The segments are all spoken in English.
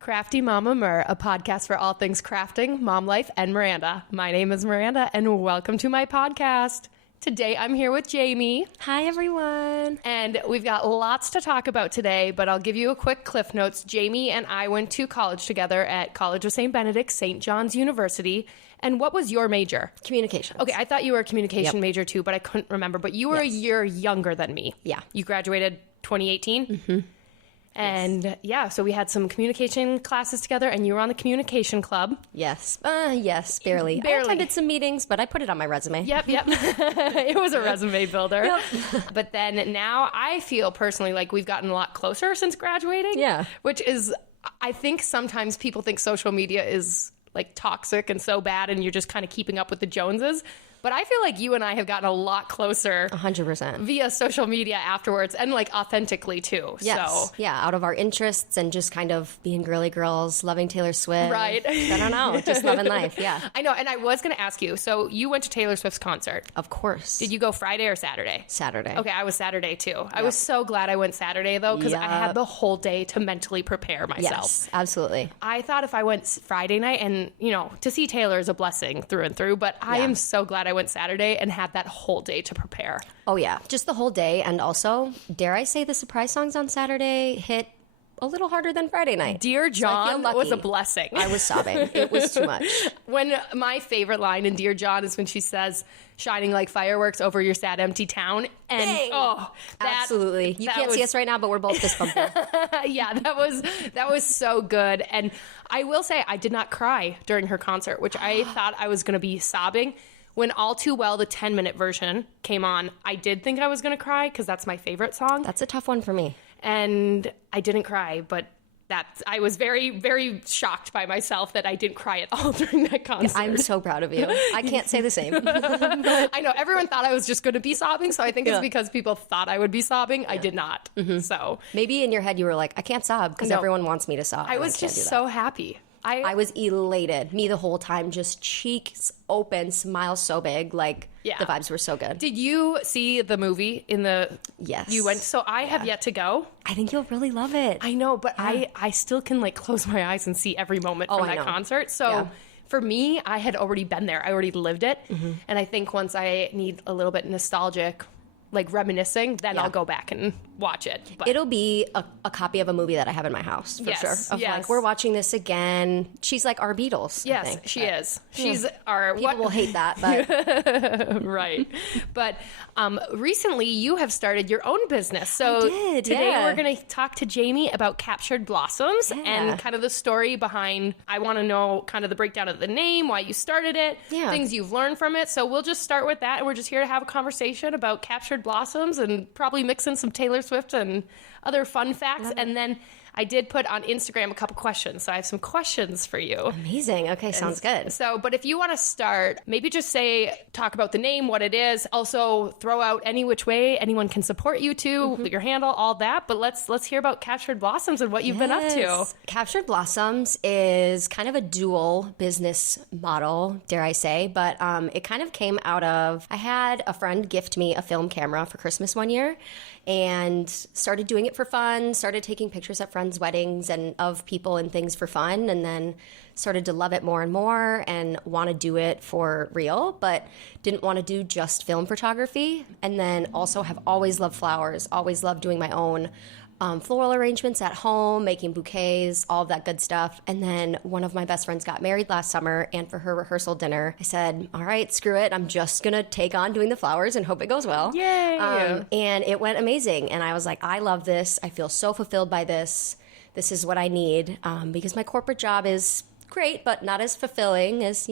Crafty Mama Mer, a podcast for all things crafting, mom life, and Miranda. My name is Miranda, and welcome to my podcast. Today, I'm here with Jamie. Hi, everyone. And we've got lots to talk about today, but I'll give you a quick cliff notes. Jamie and I went to college together at College of Saint Benedict, St. John's University. And what was your major? Communications. Okay, I thought you were a communication major too, but I couldn't remember. But you were a year younger than me. Yeah. You graduated 2018? Mm-hmm. And so we had some communication classes together, and you were on the communication club. Yes, barely. I attended some meetings, but I put it on my resume. Yep. It was a resume builder. Yep. But then now I feel personally like we've gotten a lot closer since graduating. Yeah. Which is, I think sometimes people think social media is like toxic and so bad, and you're just kind of keeping up with the Joneses. But I feel like you and I have gotten a lot closer 100% via social media afterwards, and like authentically too. Yes. So. Yeah, out of our interests and just kind of being girly girls, loving Taylor Swift. Right. I don't know, just loving life. Yeah. I know. And I was going to ask you, so you went to Taylor Swift's concert. Of course. Did you go Friday or Saturday? Saturday. Okay, I was Saturday too. I was so glad I went Saturday though, because I had the whole day to mentally prepare myself. Yes, absolutely. I thought if I went Friday night, and to see Taylor is a blessing through and through, but I am so glad I went Saturday and had that whole day to prepare. Oh yeah, just the whole day. And also, dare I say, the surprise songs on Saturday hit a little harder than Friday night. Dear John was a blessing. I was sobbing. It was too much. When my favorite line in Dear John is when she says, shining like fireworks over your sad, empty town. And Dang. Absolutely. You can't see us right now, but we're both fist bumping. Yeah, that was so good. And I will say I did not cry during her concert, which I thought I was going to be sobbing. When All Too Well, the 10-minute version came on, I did think I was going to cry because that's my favorite song. That's a tough one for me. And I didn't cry, but I was very, very shocked by myself that I didn't cry at all during that concert. I'm so proud of you. I can't say the same. I know. Everyone thought I was just going to be sobbing, so I think it's because people thought I would be sobbing. I did not. Mm-hmm. So maybe in your head you were like, I can't sob because everyone wants me to sob. I was just so happy. I was elated. Me the whole time, just cheeks open, smile so big. Like, the vibes were so good. Did you see the movie in the... Yes. You went... So I have yet to go. I think you'll really love it. I know, but I still can like close my eyes and see every moment from that concert. So for me, I had already been there. I already lived it. Mm-hmm. And I think once I need a little bit nostalgic, like reminiscing, then I'll go back and watch it. But it'll be a copy of a movie that I have in my house for sure. Of like, we're watching this again. She's like our Beatles. Yes, I think. she is. She's our... People will hate that, but... Right. But recently you have started your own business. So today we're going to talk to Jamie about Captured Blossoms and kind of the story behind... I want to know kind of the breakdown of the name, why you started it, things you've learned from it. So we'll just start with that, and we're just here to have a conversation about Captured Blossoms and probably mix in some Taylor Swift and other fun facts. And then I did put on Instagram a couple questions. So I have some questions for you. Amazing. Okay, sounds good. So, but if you want to start, maybe just talk about the name, what it is. Also throw out any which way anyone can support you to, your handle, all that. But let's hear about Captured Blossoms and what you've been up to. Captured Blossoms is kind of a dual business model, dare I say. But it kind of came out of, I had a friend gift me a film camera for Christmas one year, and started doing it for fun, started taking pictures at friends' weddings and of people and things for fun, and then started to love it more and more and want to do it for real, but didn't want to do just film photography. And then also have always loved flowers, always loved doing my own floral arrangements at home, making bouquets, all of that good stuff. And then one of my best friends got married last summer, and for her rehearsal dinner, I said, all right, screw it. I'm just going to take on doing the flowers and hope it goes well. Yay! And it went amazing. And I was like, I love this. I feel so fulfilled by this. This is what I need, because my corporate job is great, but not as fulfilling as,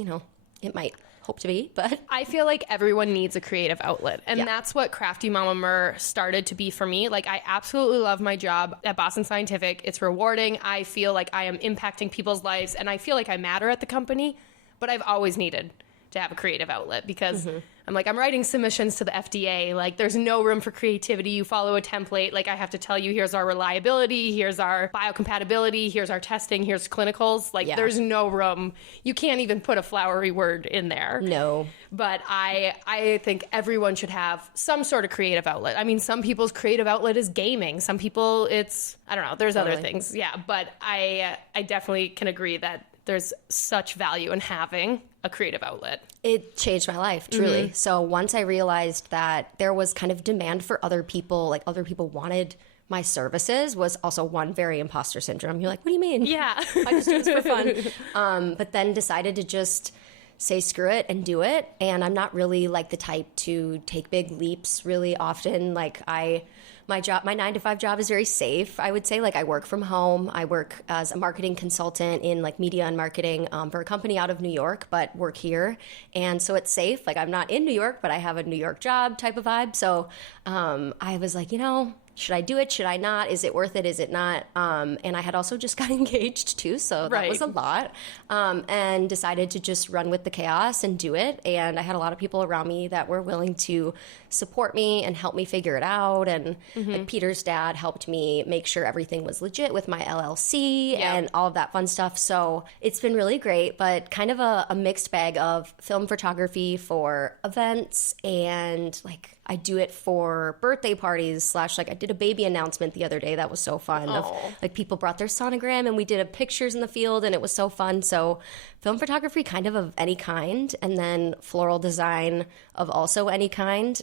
it might hope to be. But I feel like everyone needs a creative outlet, and that's what Crafty Mama Mer started to be for me. Like, I absolutely love my job at Boston Scientific. It's rewarding. I feel like I am impacting people's lives, and I feel like I matter at the company, but I've always needed to have a creative outlet because I'm like, I'm writing submissions to the FDA. Like, there's no room for creativity. You follow a template. Like, I have to tell you, here's our reliability, here's our biocompatibility, here's our testing, here's clinicals. Like, there's no room. You can't even put a flowery word in there. No. But I think everyone should have some sort of creative outlet. I mean, some people's creative outlet is gaming. Some people, it's, I don't know, there's other things. Yeah, but I definitely can agree that there's such value in having a creative outlet. It changed my life, truly. So once I realized that there was kind of demand for other people, like other people wanted my services, was also one very imposter syndrome. You're like, what do you mean? Yeah. I just do this for fun. But then decided to just say screw it and do it. And I'm not really like the type to take big leaps really often. Like my 9-to-5 job is very safe. I would say, like, I work from home. I work as a marketing consultant in like media and marketing for a company out of New York, but work here. And so it's safe. Like, I'm not in New York, but I have a New York job type of vibe. So I was like, should I do it? Should I not? Is it worth it? Is it not? And I had also just got engaged too, so that was a lot. And decided to just run with the chaos and do it. And I had a lot of people around me that were willing to support me and help me figure it out. And like Peter's dad helped me make sure everything was legit with my LLC and all of that fun stuff. So it's been really great, but kind of a mixed bag of film photography for events, and like I do it for birthday parties / like I did a baby announcement the other day. That was so fun. Of, like, people brought their sonogram and we did pictures in the field, and it was so fun. So film photography kind of any kind, and then floral design of also any kind.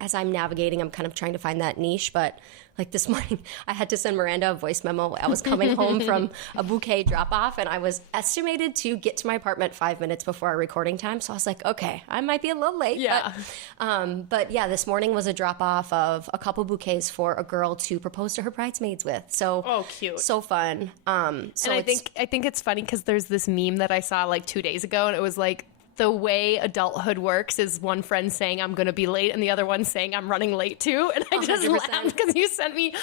As I'm navigating, I'm kind of trying to find that niche, but like this morning, I had to send Miranda a voice memo. I was coming home from a bouquet drop-off, and I was estimated to get to my apartment 5 minutes before our recording time. So I was like, okay, I might be a little late. Yeah. But yeah, this morning was a drop-off of a couple bouquets for a girl to propose to her bridesmaids with. So cute. So fun. So and I think it's funny because there's this meme that I saw like 2 days ago, and it was like, the way adulthood works is one friend saying I'm going to be late and the other one saying I'm running late too. And I just 100%. Laughed because you sent me,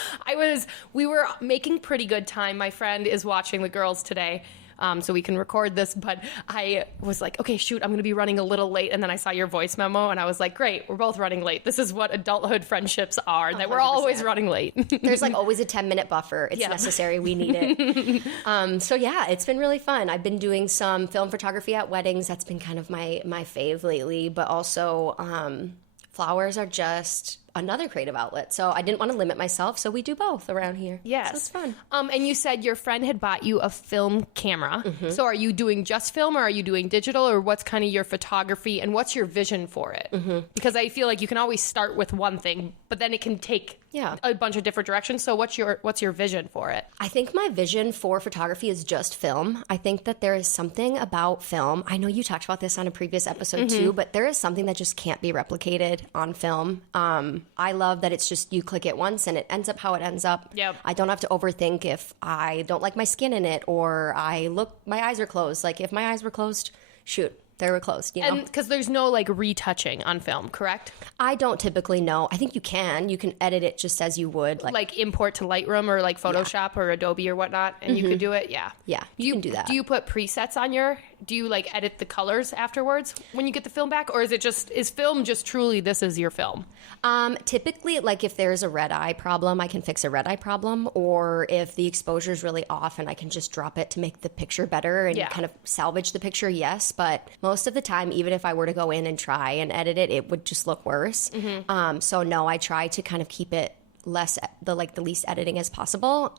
we were making pretty good time. My friend is watching the girls today. So we can record this, but I was like, okay, shoot, I'm going to be running a little late. And then I saw your voice memo and I was like, great, we're both running late. This is what adulthood friendships are, that 100%. We're always running late. There's like always a 10-minute buffer. It's necessary. We need it. So yeah, it's been really fun. I've been doing some film photography at weddings. That's been kind of my fave lately, but also flowers are just another creative outlet. So I didn't want to limit myself, so we do both around here. Yes. So it's fun. And you said your friend had bought you a film camera. So are you doing just film, or are you doing digital, or what's kind of your photography and what's your vision for it? Because I feel like you can always start with one thing, but then it can take a bunch of different directions. So what's your vision for it? I think my vision for photography is just film. I think that there is something about film. I know you talked about this on a previous episode too, but there is something that just can't be replicated on film. I love that it's just you click it once and it ends up how it ends up. Yep. I don't have to overthink if I don't like my skin in it, or my eyes are closed. Like if my eyes were closed, shoot, they were closed, you know? And because there's no like retouching on film, correct? I don't typically know. I think you can edit it just as you would. Like import to Lightroom or like Photoshop or Adobe or whatnot, and you could do it? Yeah. Yeah, you can do that. Do you put presets on do you like edit the colors afterwards when you get the film back? Or is film just truly this is your film? Typically, like if there's a red eye problem, I can fix a red eye problem. Or if the exposure is really off and I can just drop it to make the picture better and kind of salvage the picture, yes. But most of the time, even if I were to go in and try and edit it, it would just look worse. So no, I try to kind of keep it the least editing as possible,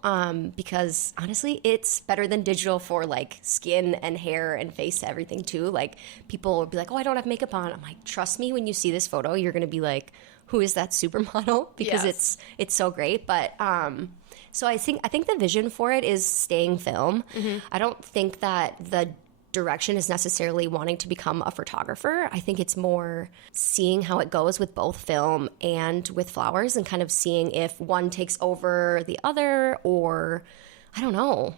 because honestly it's better than digital for like skin and hair and face, everything too. Like people will be like, oh, I don't have makeup on. I'm like, trust me, when you see this photo you're gonna be like, who is that supermodel? Because it's so great. But so I think the vision for it is staying film. I don't think that the direction is necessarily wanting to become a photographer. I think it's more seeing how it goes with both film and with flowers, and kind of seeing if one takes over the other, or I don't know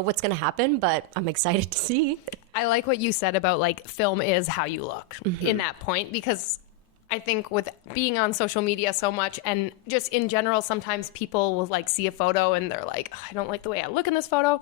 what's going to happen, but I'm excited to see. I like what you said about like film is how you look in that point, because I think with being on social media so much and just in general, sometimes people will like see a photo and they're like, oh, I don't like the way I look in this photo.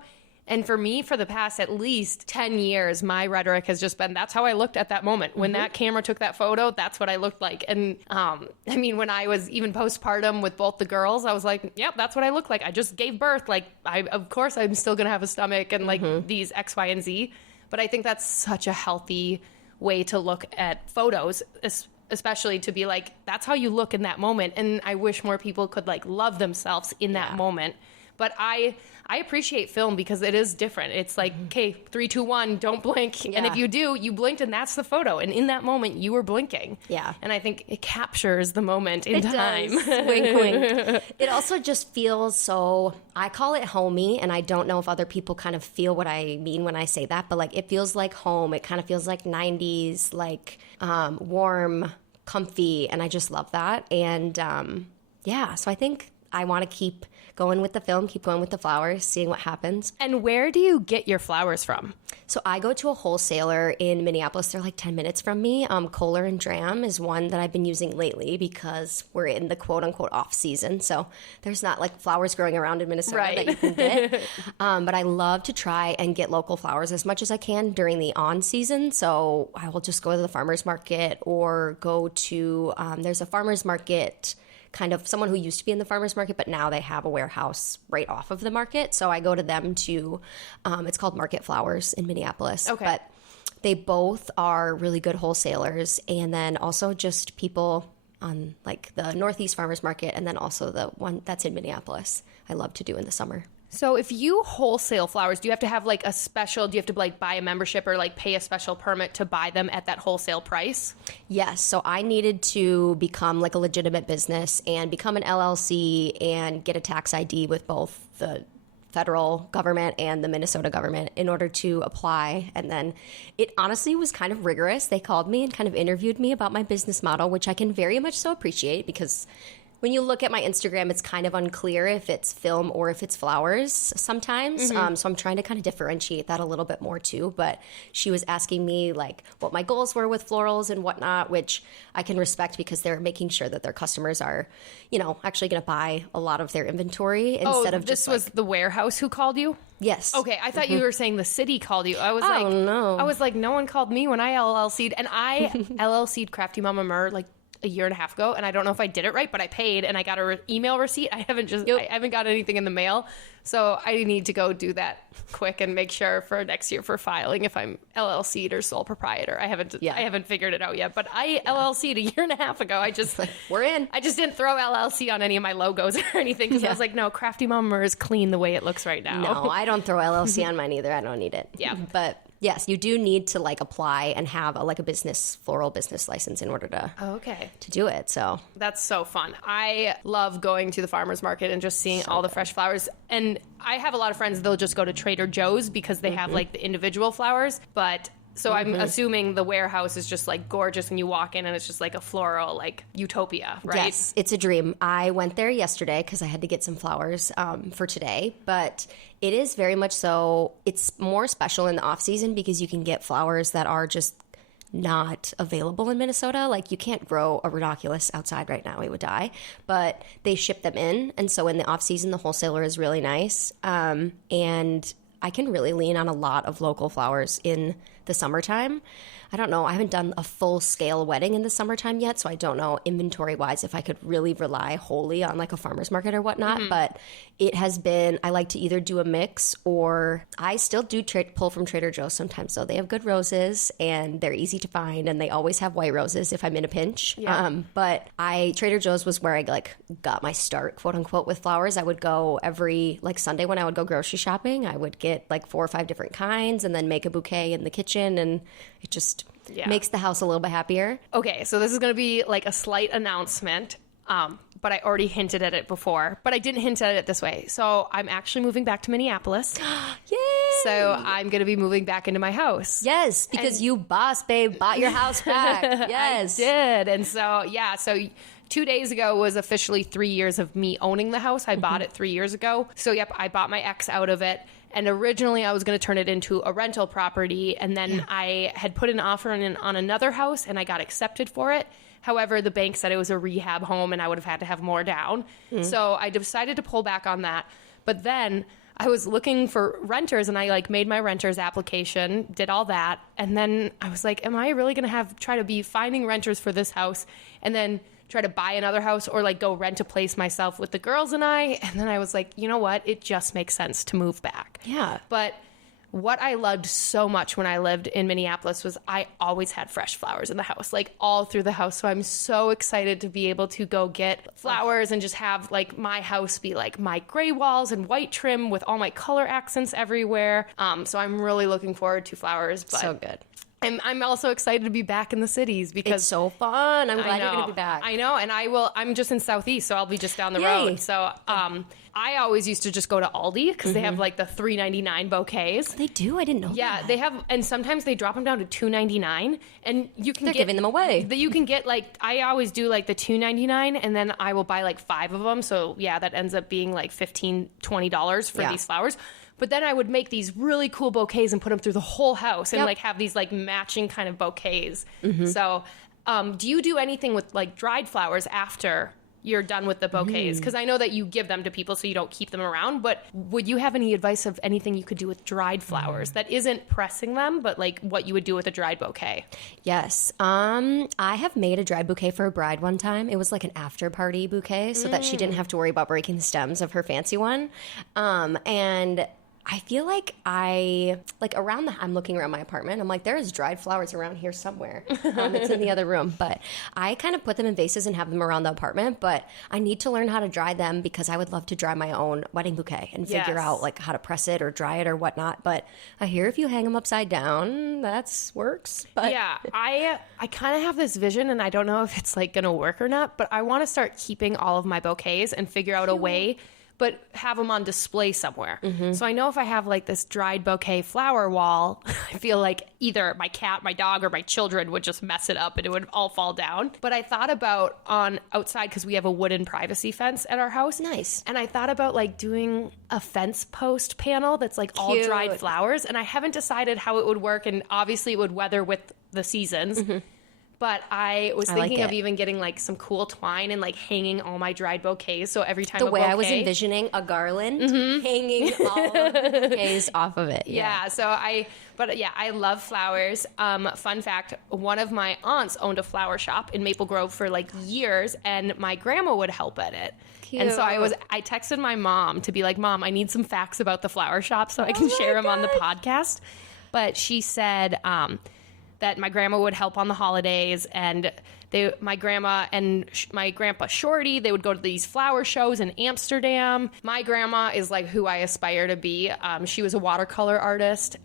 And for me, for the past at least 10 years, my rhetoric has just been, that's how I looked at that moment. When that camera took that photo, that's what I looked like. And I mean, when I was even postpartum with both the girls, I was like, yep, that's what I look like. I just gave birth. Like, of course, I'm still going to have a stomach and like these X, Y, and Z. But I think that's such a healthy way to look at photos, especially to be like, that's how you look in that moment. And I wish more people could like love themselves in that moment. But I appreciate film because it is different. It's like, okay, 3, 2, 1, don't blink. Yeah. And if you do, you blinked and that's the photo. And in that moment, you were blinking. Yeah. And I think it captures the moment in time. Does. Wink, wink. It also just feels so, I call it homey, and I don't know if other people kind of feel what I mean when I say that, but like it feels like home. It kind of feels like 90s, like warm, comfy, and I just love that. And so I think I want to keep going with the film, keep going with the flowers, seeing what happens. And where do you get your flowers from? So I go to a wholesaler in Minneapolis. They're like 10 minutes from me. Kohler and Dram is one that I've been using lately because we're in the quote-unquote off-season. So there's not like flowers growing around in Minnesota that you can get. But I love to try and get local flowers as much as I can during the on-season. So I will just go to the farmer's market or go to, there's a farmer's market, kind of someone who used to be in the farmer's market, but now they have a warehouse right off of the market. So I go to them to, it's called Market Flowers in Minneapolis. Okay. But they both are really good wholesalers. And then also just people on like the Northeast Farmer's Market, and then also the one that's in Minneapolis, I love to do in the summer. So if you wholesale flowers, do you have to have like a special, do you have to like buy a membership or like pay a special permit to buy them at that wholesale price? Yes. So I needed to become like a legitimate business and become an LLC and get a tax ID with both the federal government and the Minnesota government in order to apply. And then it honestly was kind of rigorous. They called me and kind of interviewed me about my business model, which I can very much so appreciate because when you look at my Instagram, it's kind of unclear if it's film or if it's flowers sometimes. So I'm trying to kind of differentiate that a little bit more too. But she was asking me like what my goals were with florals and whatnot, which I can respect because they're making sure that their customers are, actually going to buy a lot of their inventory instead of just. This was the warehouse who called you? Yes. Okay, I thought you were saying the city called you. I was no. I was like, no one called me when I LLC'd. And I LLC'd Crafty Mama Mur like a year and a half ago, and I don't know if I did it right, but I paid and I got a email receipt. I haven't got anything in the mail, so I need to go do that quick and make sure for next year for filing if I'm LLC'd or sole proprietor. I haven't figured it out yet, but I LLC'd a year and a half ago. We're in. I just didn't throw LLC on any of my logos or anything because I was like, no, Crafty Mama is clean the way it looks right now. No, I don't throw LLC on mine either. I don't need it. Yeah, but. Yes, you do need to like apply and have a floral business license in order to to do it. So that's so fun. I love going to the farmer's market and just seeing all the fresh flowers. And I have a lot of friends, they'll just go to Trader Joe's because they have like the individual flowers. But so I'm assuming the warehouse is just like gorgeous and you walk in and it's just like a floral, like utopia, right? Yes, it's a dream. I went there yesterday because I had to get some flowers for today, but it is very much so. It's more special in the off season because you can get flowers that are just not available in Minnesota. Like you can't grow a ranunculus outside right now. It would die, but they ship them in. And so in the off season, the wholesaler is really nice. And I can really lean on a lot of local flowers in the summertime. I don't know. I haven't done a full-scale wedding in the summertime yet, so I don't know inventory-wise if I could really rely wholly on like a farmer's market or whatnot. But it has been, I like to either do a mix or I still do pull from Trader Joe's sometimes. So they have good roses and they're easy to find and they always have white roses if I'm in a pinch. Yeah. But Trader Joe's was where I like got my start, quote unquote, with flowers. I would go every like Sunday when I would go grocery shopping. I would get like 4 or 5 different kinds and then make a bouquet in the kitchen, and it just makes the house a little bit happier. Okay, so this is going to be like a slight announcement, but I already hinted at it before, but I didn't hint at it this way. So I'm actually moving back to Minneapolis. Yay! So I'm going to be moving back into my house. Yes, because you boss babe bought your house back. Yes. I did. And so, so 2 days ago was officially 3 years of me owning the house. I bought it 3 years ago. So, I bought my ex out of it. And originally I was going to turn it into a rental property. And then I had put an offer on another house and I got accepted for it. However, the bank said it was a rehab home and I would have had to have more down. So I decided to pull back on that. But then I was looking for renters, and I like made my renter's application, did all that. And then I was like, am I really going to try to be finding renters for this house and then try to buy another house or like go rent a place myself with the girls and I? And then I was like, you know what? It just makes sense to move back. Yeah. But what I loved so much when I lived in Minneapolis was I always had fresh flowers in the house, like all through the house. So I'm so excited to be able to go get flowers and just have like my house be like my gray walls and white trim with all my color accents everywhere. So I'm really looking forward to flowers. But So good. I'm also excited to be back in the cities because It's so fun. I'm glad you're going to be back. I know, and I'm just in Southeast, so I'll be just down the road. So I always used to just go to Aldi because they have like the $3.99 bouquets. They do? I didn't know that. They have, and sometimes they drop them down to $2.99, and you can They're giving them away. You can get like, I always do like the $2.99, and then I will buy like 5 of them. So yeah, that ends up being like $15-$20 for these flowers. But then I would make these really cool bouquets and put them through the whole house and like have these like matching kind of bouquets. So do you do anything with like dried flowers after you're done with the bouquets? Because I know that you give them to people so you don't keep them around, but would you have any advice of anything you could do with dried flowers that isn't pressing them, but like what you would do with a dried bouquet? Yes. I have made a dried bouquet for a bride one time. It was like an after party bouquet so that she didn't have to worry about breaking the stems of her fancy one. And I feel like I'm looking around my apartment. I'm like, there's dried flowers around here somewhere. It's in the other room. But I kind of put them in vases and have them around the apartment. But I need to learn how to dry them because I would love to dry my own wedding bouquet and figure out like how to press it or dry it or whatnot. But I hear if you hang them upside down, that works. But yeah, I kind of have this vision, and I don't know if it's like going to work or not, but I want to start keeping all of my bouquets and figure out a way, but have them on display somewhere. So I know if I have like this dried bouquet flower wall, I feel like either my cat, my dog, or my children would just mess it up and it would all fall down. But I thought about on outside, because we have a wooden privacy fence at our house. Nice. And I thought about like doing a fence post panel that's like all dried flowers. And I haven't decided how it would work. And obviously it would weather with the seasons. But I was thinking of even getting like some cool twine and like hanging all my dried bouquets. So every time the way I was envisioning a garland hanging all of the bouquets off of it. Yeah. So I love flowers. Fun fact, one of my aunts owned a flower shop in Maple Grove for like years, and my grandma would help at it. Cute. And so I texted my mom to be like, Mom, I need some facts about the flower shop so I can share them on the podcast. But she said, that my grandma would help on the holidays, and my grandma and my grandpa Shorty, they would go to these flower shows in Amsterdam. My grandma is like who I aspire to be. She was a watercolor artist.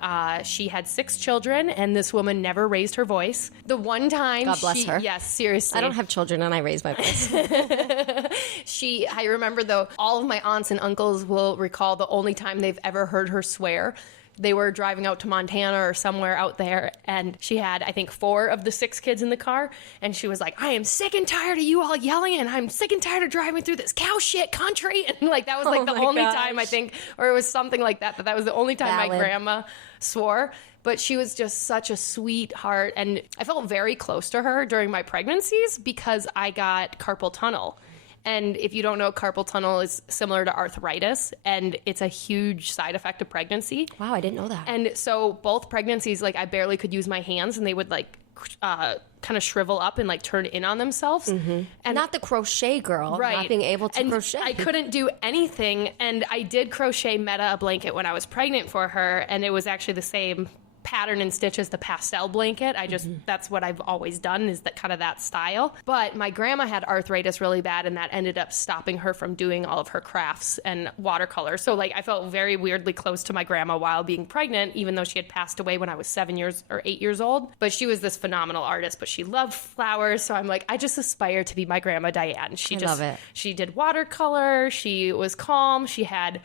She had 6 children, and this woman never raised her voice. The one time, God bless her. Yes, seriously. I don't have children, and I raise my voice. I remember though, all of my aunts and uncles will recall the only time they've ever heard her swear. They were driving out to Montana or somewhere out there, and she had, I think, 4 of the 6 kids in the car, and she was like, I am sick and tired of you all yelling, and I'm sick and tired of driving through this cow shit country. And like that was like the only time, I think, or it was something like that that was the only time my grandma swore. But she was just such a sweetheart, and I felt very close to her during my pregnancies because I got carpal tunnel. And if you don't know, carpal tunnel is similar to arthritis, and it's a huge side effect of pregnancy. Wow, I didn't know that. And so both pregnancies, like I barely could use my hands, and they would like kind of shrivel up and like turn in on themselves. And not the crochet girl, right? Not being able to crochet. I couldn't do anything, and I did crochet Meta a blanket when I was pregnant for her, and it was actually the same pattern and stitch as the pastel blanket. That's what I've always done, is that kind of that style. But my grandma had arthritis really bad, and that ended up stopping her from doing all of her crafts and watercolor. So like I felt very weirdly close to my grandma while being pregnant, even though she had passed away when I was 7 years or 8 years old. But she was this phenomenal artist, but she loved flowers. So I'm like, I just aspire to be my grandma Diane. Love it. She did watercolor. She was calm. She had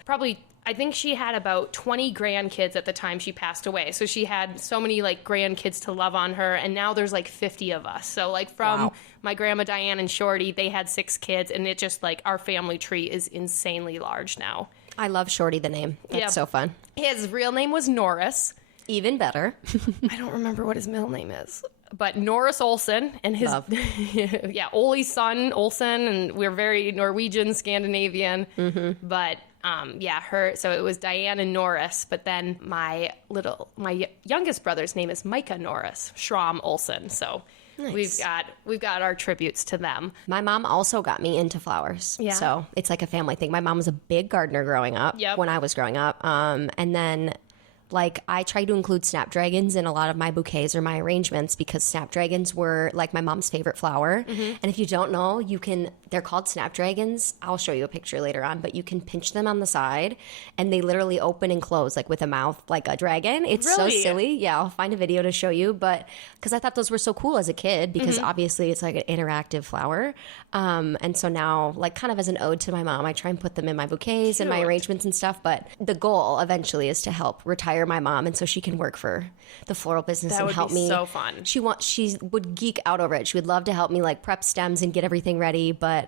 I think she had about 20 grandkids at the time she passed away. So she had so many like grandkids to love on her. And now there's like 50 of us. So like from my grandma Diane and Shorty, they had 6 kids. And it just like our family tree is insanely large now. I love Shorty, the name. That's so fun. His real name was Norris. Even better. I don't remember what his middle name is. But Norris Olsen and his, Ole's son, Olsen, and we're very Norwegian, Scandinavian. But So it was Diane and Norris, but then my youngest brother's name is Micah Norris, Schramm Olsen. So nice. we've got our tributes to them. My mom also got me into flowers. Yeah. So it's like a family thing. My mom was a big gardener growing up when I was growing up. And then like I tried to include snapdragons in a lot of my bouquets or my arrangements because snapdragons were like my mom's favorite flower. Mm-hmm. And if you don't know, they're called snapdragons. I'll show you a picture later on, but you can pinch them on the side and they literally open and close like with a mouth like a dragon. It's really? So silly. Yeah, I'll find a video to show you, but because I thought those were so cool as a kid because obviously it's like an interactive flower. And so now like kind of as an ode to my mom, I try and put them in my bouquets and my arrangements and stuff, but the goal eventually is to help retire my mom and so she can work for the floral business and help me. So fun. She would geek out over it. She would love to help me like prep stems and get everything ready, but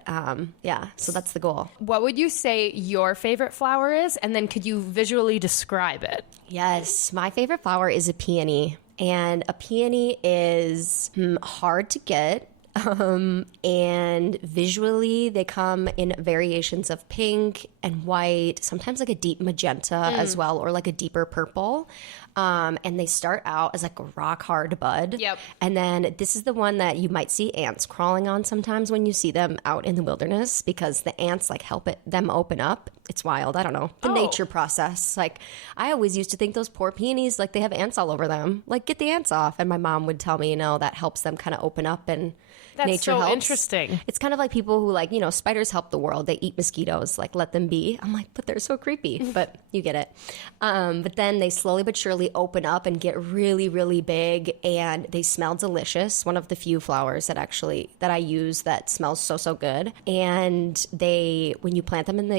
so that's the goal. What would you say your favorite flower is? And then could you visually describe it? Yes, my favorite flower is a peony. And a peony is hard to get. And visually they come in variations of pink and white, sometimes like a deep magenta as well, or like a deeper purple. And they start out as like a rock hard bud. Yep. And then this is the one that you might see ants crawling on sometimes when you see them out in the wilderness because the ants like help them open up. It's wild. I don't know. The nature process. Like I always used to think those poor peonies, like they have ants all over them. Like get the ants off. And my mom would tell me, that helps them kind of open up and That's nature so helps. Interesting. It's kind of like people who like, spiders help the world. They eat mosquitoes, like let them be. I'm like, but they're so creepy, but you get it. But then they slowly but surely open up and get really, really big and they smell delicious. One of the few flowers that I use that smells so, so good. And when you plant them in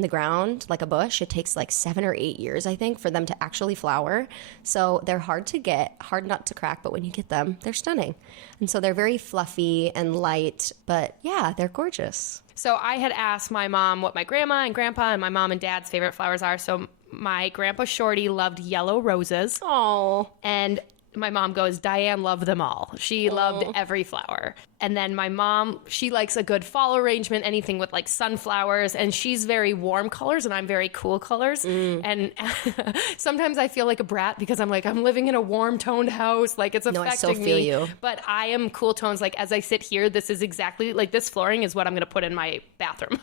the ground, like a bush, it takes like 7 or 8 years, I think, for them to actually flower. So they're hard to get, hard not to crack, but when you get them, they're stunning. And so they're very fluffy and light, but yeah, they're gorgeous. So I had asked my mom what my grandma and grandpa and my mom and dad's favorite flowers are. So my grandpa Shorty loved yellow roses. Oh. And my mom goes, Diane loved them all. She loved every flower. And then my mom, she likes a good fall arrangement, anything with like sunflowers. And she's very warm colors and I'm very cool colors. And sometimes I feel like a brat because I'm like, I'm living in a warm toned house. Like it's affecting I so feel me. you. But I am cool tones. Like as I sit here, this is exactly like this flooring is what I'm going to put in my bathroom.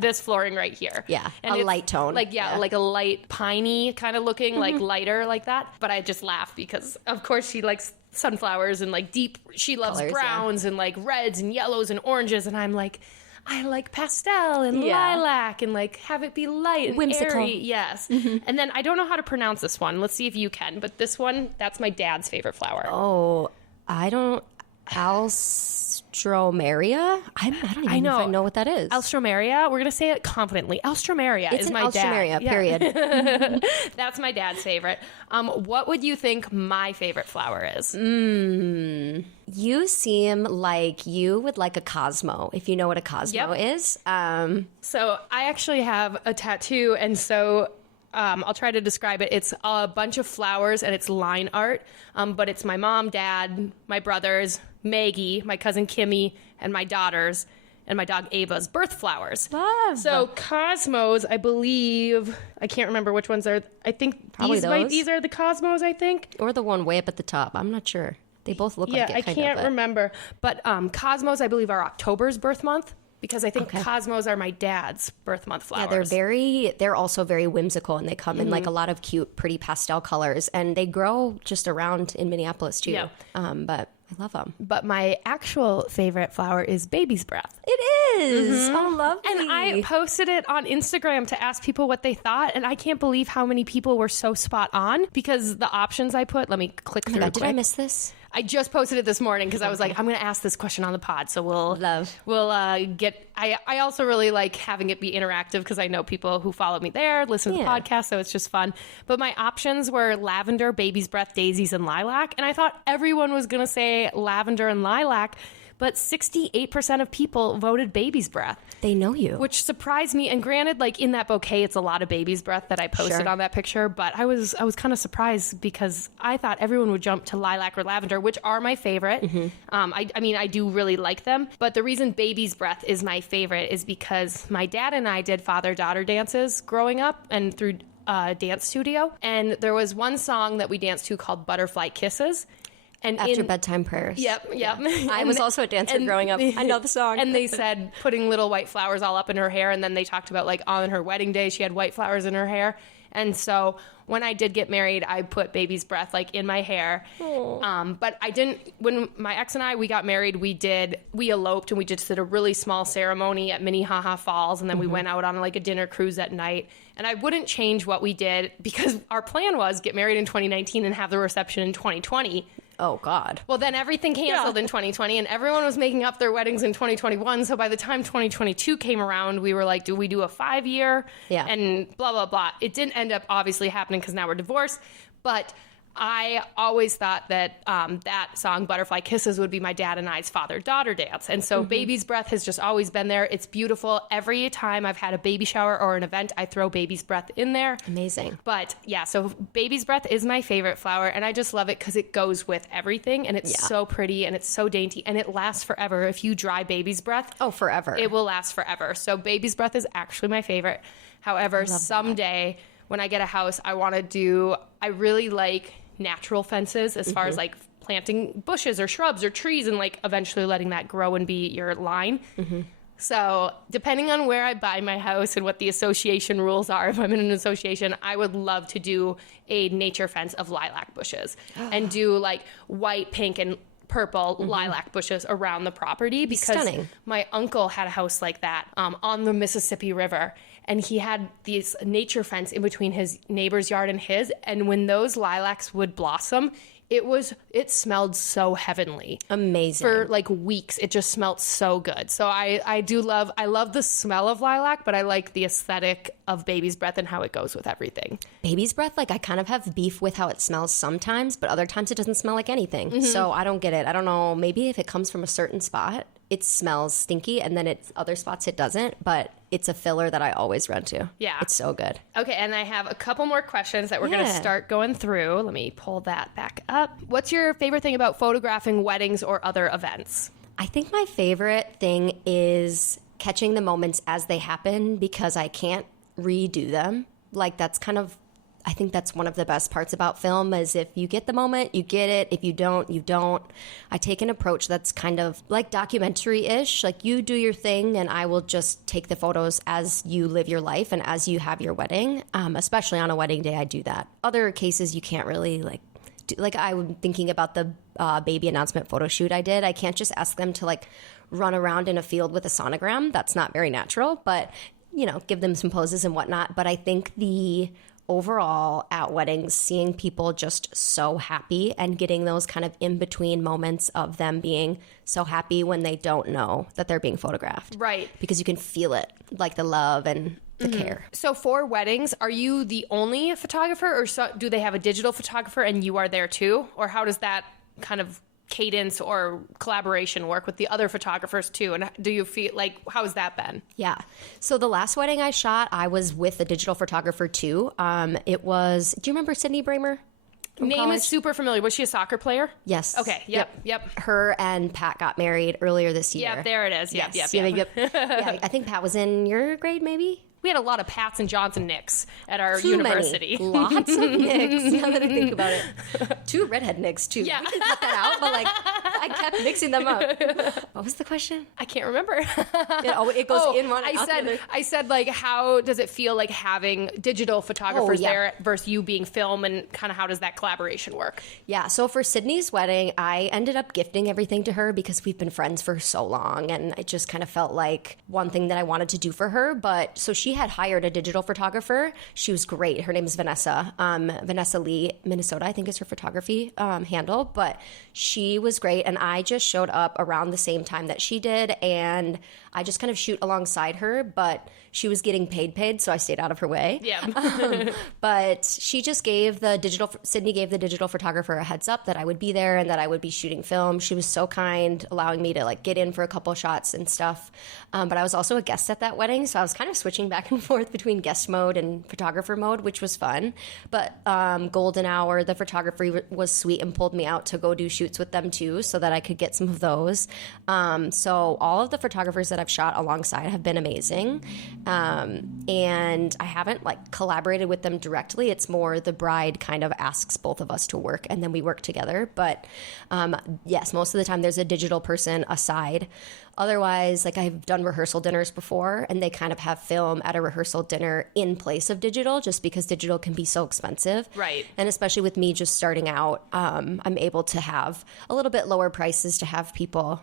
This flooring right here. Yeah. And a light tone. Like a light piney kind of looking, like lighter like that. But I just laugh because of course she likes sunflowers and like deep, she loves colors, browns and like reds and yellows and oranges. And I'm like, I like pastel and lilac and like have it be light and whimsical. Airy. Yes. And then I don't know how to pronounce this one. Let's see if you can. But this one, that's my dad's favorite flower. Oh, I don't. Alstroemeria? I don't even know if I know what that is. Alstroemeria? We're going to say it confidently. Alstroemeria is my Alstroemeria, dad. period. That's my dad's favorite. What would you think my favorite flower is? You seem like you would like a Cosmo, if you know what a Cosmo is. So I actually have a tattoo, and so I'll try to describe it. It's a bunch of flowers and it's line art, but it's my mom, dad, my brothers, Maggie, my cousin Kimmy, and my daughters, and my dog Ava's birth flowers. Love. So Cosmos, I believe, I can't remember which ones are. I think probably these are the Cosmos, I think. Or the one way up at the top. I'm not sure. They both look like it. I can't remember. But Cosmos, I believe, are October's birth month. Because I think Cosmos are my dad's birth month flowers. Yeah, they're also very whimsical, and they come in like a lot of cute, pretty pastel colors, and they grow just around in Minneapolis too. Yeah. But I love them. But my actual favorite flower is baby's breath. It is. Oh, lovely. And I posted it on Instagram to ask people what they thought, and I can't believe how many people were so spot on because the options I put, let me click through quick. Did I miss this? I just posted it this morning because I was like, I'm going to ask this question on the pod. So we'll get, I also really like having it be interactive because I know people who follow me there, listen to the podcast. So it's just fun. But my options were lavender, baby's breath, daisies, and lilac. And I thought everyone was going to say lavender and lilac. but 68% of people voted baby's breath. They know you. Which surprised me. And granted, like in that bouquet, it's a lot of baby's breath that I posted on that picture. But I was kind of surprised because I thought everyone would jump to lilac or lavender, which are my favorite. I mean, I do really like them. But the reason baby's breath is my favorite is because my dad and I did father-daughter dances growing up and through dance studio. And there was one song that we danced to called Butterfly Kisses. And after bedtime prayers. Yep. Yeah. I was also a dancer growing up. I know the song. And they said putting little white flowers all up in her hair. And then they talked about like on her wedding day, she had white flowers in her hair. And so when I did get married, I put baby's breath like in my hair. But I didn't, when my ex and I, we got married, we eloped and we just did a really small ceremony at Minnehaha Falls. And then we went out on like a dinner cruise at night. And I wouldn't change what we did because our plan was get married in 2019 and have the reception in 2020. Oh, God. Well, then everything canceled in 2020 and everyone was making up their weddings in 2021. So by the time 2022 came around, we were like, do we do a 5-year? Yeah. And blah, blah, blah. It didn't end up obviously happening because now we're divorced. But I always thought that that song, Butterfly Kisses, would be my dad and I's father-daughter dance. And so baby's breath has just always been there. It's beautiful. Every time I've had a baby shower or an event, I throw baby's breath in there. Amazing. But yeah, so baby's breath is my favorite flower. And I just love it because it goes with everything. And it's so pretty and it's so dainty. And it lasts forever. If you dry baby's breath. Oh, forever. It will last forever. So baby's breath is actually my favorite. However, someday when I get a house, I really like natural fences as far as like planting bushes or shrubs or trees and like eventually letting that grow and be your line. So depending on where I buy my house and what the association rules are, if I'm in an association, I would love to do a nature fence of lilac bushes and do like white, pink, and purple lilac bushes around the property because my uncle had a house like that on the Mississippi River. And he had these nature fence in between his neighbor's yard and his. And when those lilacs would blossom, it smelled so heavenly. Amazing. For like weeks. It just smelled so good. So I love the smell of lilac, but I like the aesthetic of baby's breath and how it goes with everything. Baby's breath, like I kind of have beef with how it smells sometimes, but other times it doesn't smell like anything. So I don't get it. I don't know. Maybe if it comes from a certain spot, it smells stinky, and then it's other spots it doesn't, but it's a filler that I always run to. Yeah. It's so good. Okay, and I have a couple more questions that we're going to start going through. Let me pull that back up. What's your favorite thing about photographing weddings or other events? I think my favorite thing is catching the moments as they happen because I can't redo them. Like I think that's one of the best parts about film is if you get the moment, you get it. If you don't, you don't. I take an approach that's kind of like documentary-ish. Like you do your thing and I will just take the photos as you live your life and as you have your wedding. Especially on a wedding day, I do that. Other cases, you can't really I'm thinking about the baby announcement photo shoot I did. I can't just ask them to like run around in a field with a sonogram. That's not very natural, but give them some poses and whatnot. But I think the overall at weddings, seeing people just so happy and getting those kind of in-between moments of them being so happy when they don't know that they're being photographed. Right. Because you can feel it, like the love and the care. So for weddings, are you the only photographer or do they have a digital photographer and you are there too? Or how does that kind of cadence or collaboration work with the other photographers too? And do you feel like, how has that been? Yeah. So the last wedding I shot, I was with a digital photographer too. It was, do you remember Sydney Bramer? Name college? Is super familiar. Was she a soccer player? Yes. Okay. Yep. Her and Pat got married earlier this year. Yep, there it is. Yep. Yeah, I think Pat was in your grade maybe? We had a lot of Pats and Johns and Nicks at our Too university. Many. Lots of Nicks, now that I think about it. 2 redhead Nicks, too. Yeah. We can cut that out, but I kept mixing them up. What was the question? I can't remember. It goes in one. I said, like, how does it feel like having digital photographers there versus you being film, and kind of how does that collaboration work? Yeah, so for Sydney's wedding, I ended up gifting everything to her because we've been friends for so long, and it just kind of felt like one thing that I wanted to do for her. But so she she had hired a digital photographer. She was great. Her name is Vanessa. Vanessa Lee, Minnesota, I think is her photography handle. But she was great. And I just showed up around the same time that she did. And I just kind of shoot alongside her. But she was getting paid, so I stayed out of her way. Yeah. But she just Sydney gave the digital photographer a heads up that I would be there and that I would be shooting film. She was so kind, allowing me to like get in for a couple shots and stuff. But I was also a guest at that wedding, so I was kind of switching back and forth between guest mode and photographer mode, which was fun. But golden hour, the photographer was sweet and pulled me out to go do shoots with them too, so that I could get some of those. So all of the photographers that I've shot alongside have been amazing. And I haven't like collaborated with them directly. It's more the bride kind of asks both of us to work and then we work together. But yes, most of the time there's a digital person aside. Otherwise, like I've done rehearsal dinners before and they kind of have film at a rehearsal dinner in place of digital just because digital can be so expensive. Right. And especially with me just starting out, I'm able to have a little bit lower prices to have people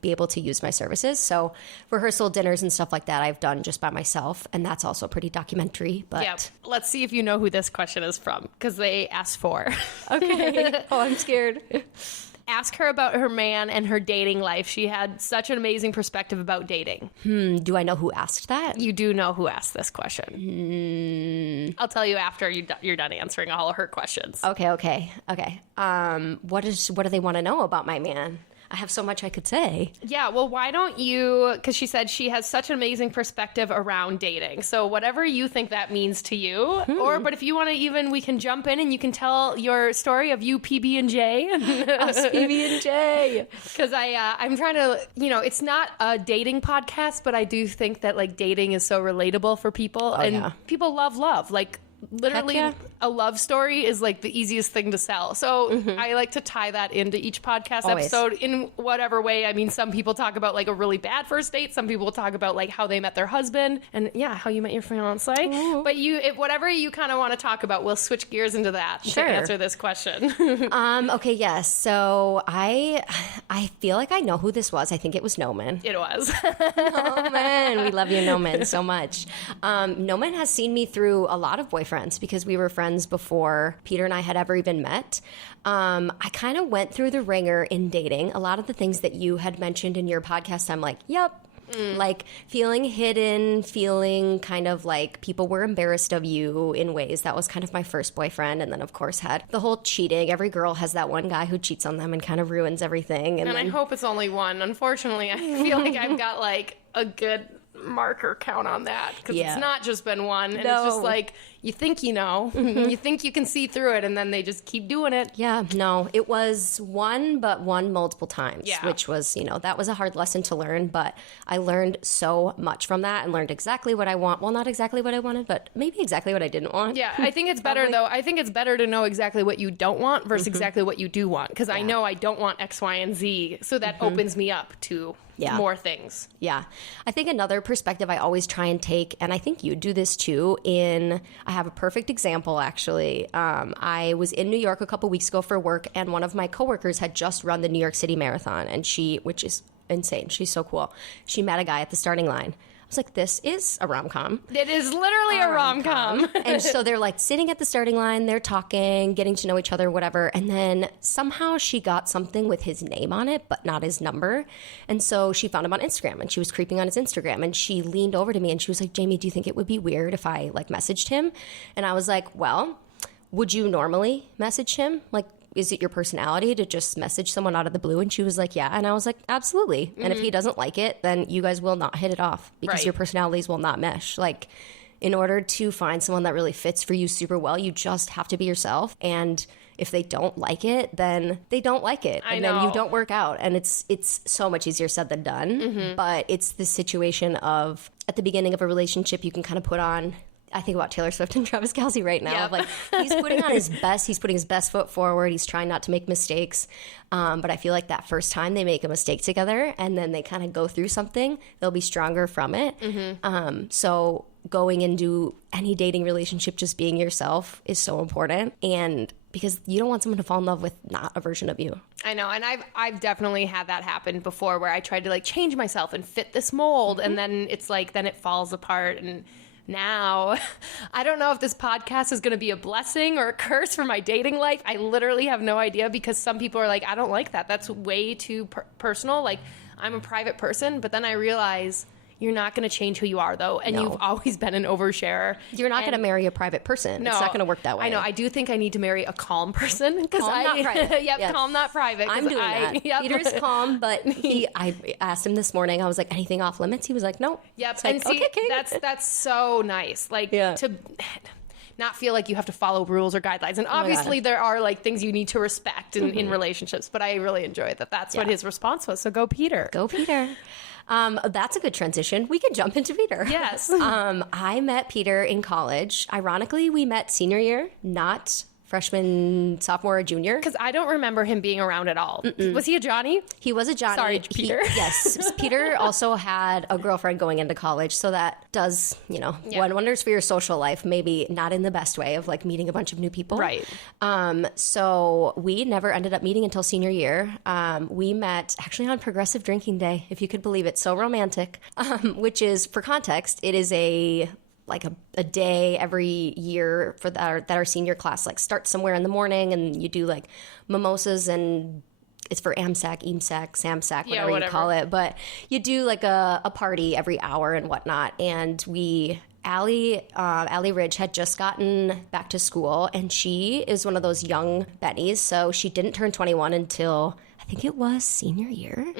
be able to use my services. So rehearsal dinners and stuff like that I've done just by myself, and that's also pretty documentary. But yeah, let's see if you know who this question is from, because they asked for. Okay. Oh, I'm scared. Ask her about her man and her dating life. She had such an amazing perspective about dating. Do I know who asked that? You do know who asked this question. I'll tell you after you're done answering all of her questions. Okay. What do they want to know about my man? I have so much I could say. Yeah, well, why don't you, because she said she has such an amazing perspective around dating. So whatever you think that means to you, but if you want to even, we can jump in and you can tell your story of you, PB&J. Us, PB&J. Because I'm trying to, it's not a dating podcast, but I do think that like dating is so relatable for people. People love love. Like, literally a love story is like the easiest thing to sell. So I like to tie that into each podcast episode in whatever way. I mean, some people talk about like a really bad first date. Some people talk about like how they met their husband and how you met your fiance. But whatever you kind of want to talk about, we'll switch gears into that to answer this question. Okay. Yes. So I feel like I know who this was. I think it was Noman. It was. Noman. We love you, Noman, so much. Noman has seen me through a lot of boyfriends because we were friends before Peter and I had ever even met. I kind of went through the ringer in dating. A lot of the things that you had mentioned in your podcast, I'm like, yep. Like feeling hidden, feeling kind of like people were embarrassed of you in ways. That was kind of my first boyfriend. And then, of course, had the whole cheating. Every girl has that one guy who cheats on them and kind of ruins everything. And I hope it's only one. Unfortunately, I feel like I've got like a good marker count on that because it's not just been one. And it's just like, you think you know, you think you can see through it, and then they just keep doing it. Yeah, no, it was one, but one multiple times, which was, that was a hard lesson to learn, but I learned so much from that and learned exactly what I want. Well, not exactly what I wanted, but maybe exactly what I didn't want. Yeah, I think it's better, though. I think it's better to know exactly what you don't want versus exactly what you do want, because I know I don't want X, Y, and Z, so that opens me up to more things. Yeah. I think another perspective I always try and take, and I think you do this too, I have a perfect example, actually. I was in New York a couple weeks ago for work, and one of my coworkers had just run the New York City Marathon, and which is insane. She's so cool. She met a guy at the starting line. I was like, this is a rom-com. It is literally a rom-com. And so they're like sitting at the starting line, they're talking, getting to know each other, whatever. And then somehow she got something with his name on it, but not his number. And so she found him on Instagram and she was creeping on his Instagram. And she leaned over to me and she was like, Jamie, do you think it would be weird if I like messaged him? And I was like, well, would you normally message him? Like, is it your personality to just message someone out of the blue? And she was like, yeah. And I was like, absolutely. And if he doesn't like it, then you guys will not hit it off because your personalities will not mesh. Like, in order to find someone that really fits for you super well, you just have to be yourself. And if they don't like it, then they don't like it. And then you don't work out. And it's so much easier said than done. But it's the situation of, at the beginning of a relationship, you can kind of put on, I think about Taylor Swift and Travis Kelce right now. Of like, he's putting on his best. He's putting his best foot forward. He's trying not to make mistakes. But I feel like that first time they make a mistake together and then they kind of go through something, they'll be stronger from it. So going into any dating relationship, just being yourself is so important. And because you don't want someone to fall in love with not a version of you. I know. And I've definitely had that happen before where I tried to like change myself and fit this mold. And then it's like, then it falls apart. And now, I don't know if this podcast is going to be a blessing or a curse for my dating life. I literally have no idea, because some people are like, I don't like that. That's way too personal. Like, I'm a private person. But then I realize you're not going to change who you are, though. And you've always been an oversharer. You're not going to marry a private person. No, it's not going to work that way. I know. I do think I need to marry a calm person. Calm, not private. Yep, calm, not private. I'm doing that. Yep. Peter's calm, but I asked him this morning, I was like, anything off limits? He was like, no. Yep. It's And like, see, okay. that's so nice. Like, to not feel like you have to follow rules or guidelines. And obviously there are like things you need to respect in relationships, but I really enjoy that. That's what his response was. So go, Peter. Go, Peter. That's a good transition. We could jump into Peter. Yes. I met Peter in college. Ironically, we met senior year, not freshman, sophomore, or junior. Because I don't remember him being around at all. Was he a Johnny? He was a Johnny. Sorry, Peter. Yes. Peter also had a girlfriend going into college, so that does, one wonders for your social life, maybe not in the best way of like meeting a bunch of new people. Right. So we never ended up meeting until senior year. We met actually on Progressive Drinking Day, if you could believe it. So romantic, which is, for context, it is a day every year for that our senior class like starts somewhere in the morning, and you do like mimosas, and it's for AMSAC, EMSAC, SAMSAC, whatever you call it. But you do like a party every hour and whatnot. And Allie Ridge had just gotten back to school, and she is one of those young bennies. So she didn't turn 21 until I think it was senior year,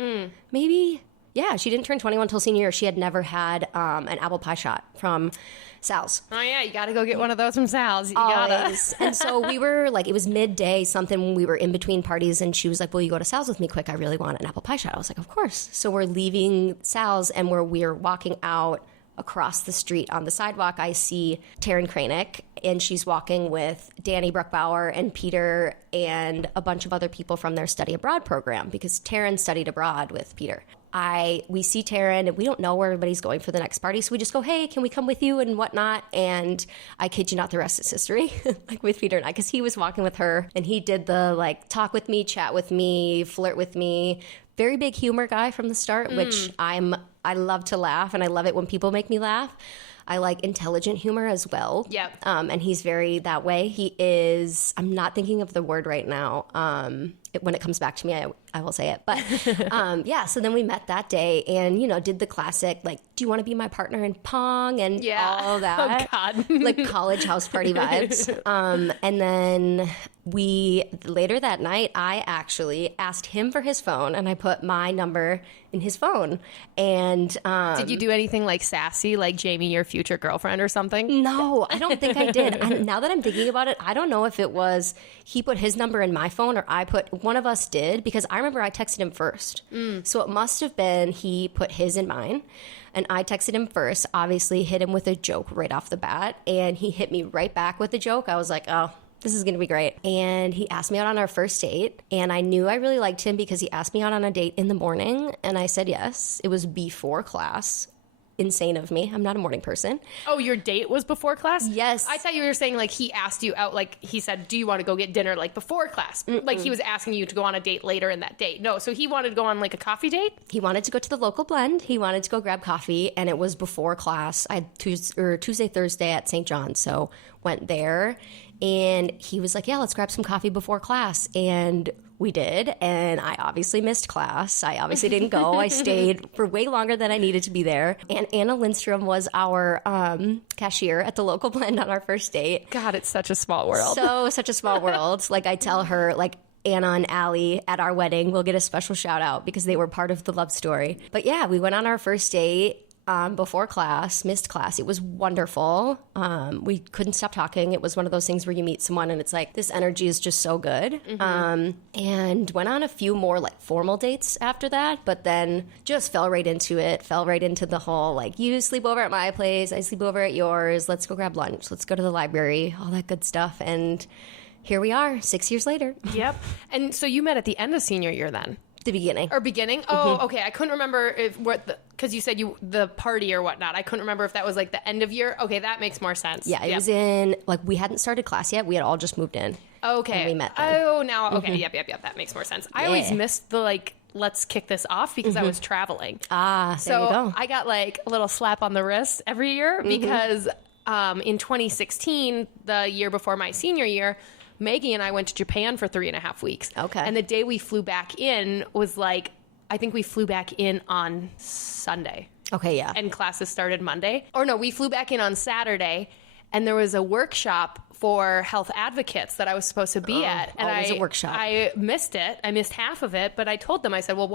maybe. Yeah, she didn't turn 21 until senior year. She had never had an apple pie shot from Sal's. Oh, yeah, you got to go get one of those from Sal's. You Always. And so we were like, it was midday, something when we were in between parties, and she was like, will you go to Sal's with me quick? I really want an apple pie shot. I was like, of course. So we're leaving Sal's, and we're walking out across the street on the sidewalk. I see Taryn Kranick, and she's walking with Danny Bruckbauer and Peter and a bunch of other people from their study abroad program, because Taryn studied abroad with Peter. We see Taryn, and we don't know where everybody's going for the next party, so we just go, hey, can we come with you and whatnot? And I kid you not, the rest is history, like with Peter and I, because he was walking with her, and he did the like talk with me, chat with me, flirt with me. Very big humor guy from the start, which I love to laugh, and I love it when people make me laugh. I like intelligent humor as well. Yep. And he's very that way. He is, I'm not thinking of the word right now. When it comes back to me, I will say it. But so then we met that day and, did the classic, like, do you want to be my partner in Pong? And all that. Oh, God. Like college house party vibes. And then later that night, I actually asked him for his phone, and I put my number in his phone. And did you do anything like sassy, like Jamie, your future girlfriend or something? No, I don't think I did. Now that I'm thinking about it, I don't know if it was he put his number in my phone or one of us did, because I remember I texted him first. So it must have been he put his in mine, and I texted him first, obviously hit him with a joke right off the bat, and he hit me right back with a joke. I was like, oh, this is going to be great. And he asked me out on our first date, and I knew I really liked him because he asked me out on a date in the morning, and I said yes. It was before class. Insane of me. I'm not a morning person. Oh, your date was before class? Yes. I thought you were saying like he asked you out, like he said, do you want to go get dinner like before class? Like he was asking you to go on a date later in that date. No, so he wanted to go on like a coffee date? He wanted to go to the local blend. He wanted to go grab coffee, and it was before class. I had Tuesday, Thursday at St. John's, so went there. And he was like, yeah, let's grab some coffee before class. And we did. And I obviously missed class. I obviously didn't go. I stayed for way longer than I needed to be there. And Anna Lindstrom was our cashier at the local blend on our first date. God, it's such a small world. Such a small world. Like I tell her, like, Anna and Allie at our wedding will get a special shout out because they were part of the love story. But yeah, we went on our first date. Before class, missed class. It was wonderful. We couldn't stop talking. It was one of those things where you meet someone and it's like, this energy is just so good. And went on a few more like formal dates after that, but then just fell right into it, fell right into the whole like, you sleep over at my place, I sleep over at yours, let's go grab lunch, let's go to the library, all that good stuff. And here we are 6 years later. Yep. And so you met at the end of senior year then? The beginning. Or beginning? Oh, okay. I couldn't remember because you said the party or whatnot. I couldn't remember if that was like the end of year. Okay, that makes more sense. Yeah, it was in, like, we hadn't started class yet. We had all just moved in. Okay. And we met then. Oh, now, okay. Yep. That makes more sense. I always missed the, like, let's kick this off because I was traveling. There you go. I got like a little slap on the wrist every year because in 2016, the year before my senior year, Maggie and I went to Japan for 3.5 weeks. Okay. And the day we flew back in was like, I think we flew back in on Sunday. Okay, yeah. And classes started Monday. Or no, we flew back in on Saturday, and there was a workshop for health advocates that I was supposed to be at. And always a workshop. I missed it. I missed half of it, but I told them, I said, well,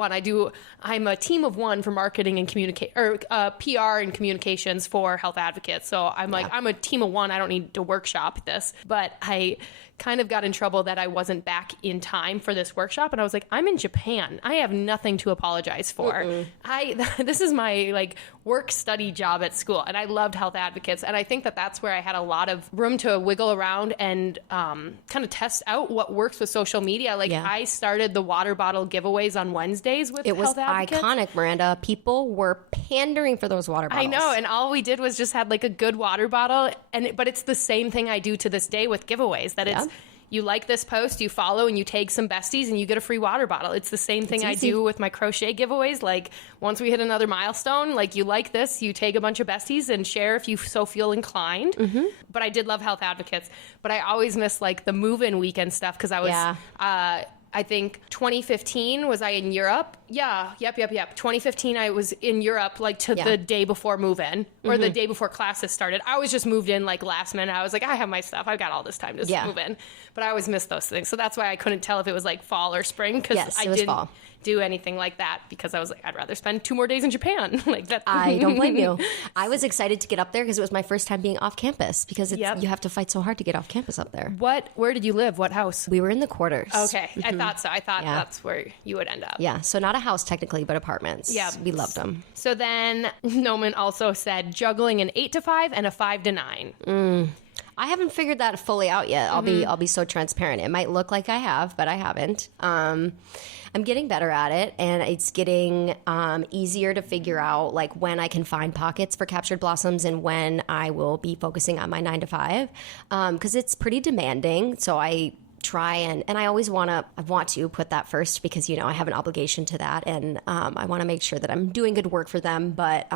I'm a team of one for marketing and PR and communications for health advocates. So I'm like, I'm a team of one. I don't need to workshop this. But I kind of got in trouble that I wasn't back in time for this workshop. And I was like, I'm in Japan. I have nothing to apologize for. This is my like work study job at school. And I loved health advocates. And I think that that's where I had a lot of room to wiggle around and kind of test out what works with social media. Like I started the water bottle giveaways on Wednesdays with health advocates. It was iconic, Miranda. People were pandering for those water bottles. I know. And all we did was just had like a good water bottle. But it's the same thing I do to this day with giveaways, that it's, you like this post, you follow, and you tag some besties, and you get a free water bottle. It's the same thing I do with my crochet giveaways. Like, once we hit another milestone, like, you like this, you tag a bunch of besties and share if you so feel inclined. Mm-hmm. But I did love health advocates. But I always miss, like, the move-in weekend stuff because I was... I think 2015 was I in Europe. Yeah, yep. 2015 I was in Europe like to the day before move-in or the day before classes started. I was just moved in like last minute. I was like, I have my stuff. I've got all this time to move in. But I always miss those things. So that's why I couldn't tell if it was like fall or spring because I didn't do anything like that because I was like, I'd rather spend 2 more days in Japan. Like that. I don't blame you. I was excited to get up there because it was my first time being off campus because you have to fight so hard to get off campus up there. Where did you live? What house? We were in the quarters. Okay. I thought so. I thought that's where you would end up. Yeah. So not a house technically, but apartments. Yeah. We loved them. So then Noman also said juggling an 8 to 5 and a 5 to 9. I haven't figured that fully out yet. I'll be so transparent. It might look like I have, but I haven't. I'm getting better at it, and it's getting easier to figure out like when I can find pockets for captured blossoms and when I will be focusing on my 9 to 5 because it's pretty demanding. So I try and I always want to put that first because, you know, I have an obligation to that and I want to make sure that I'm doing good work for them. But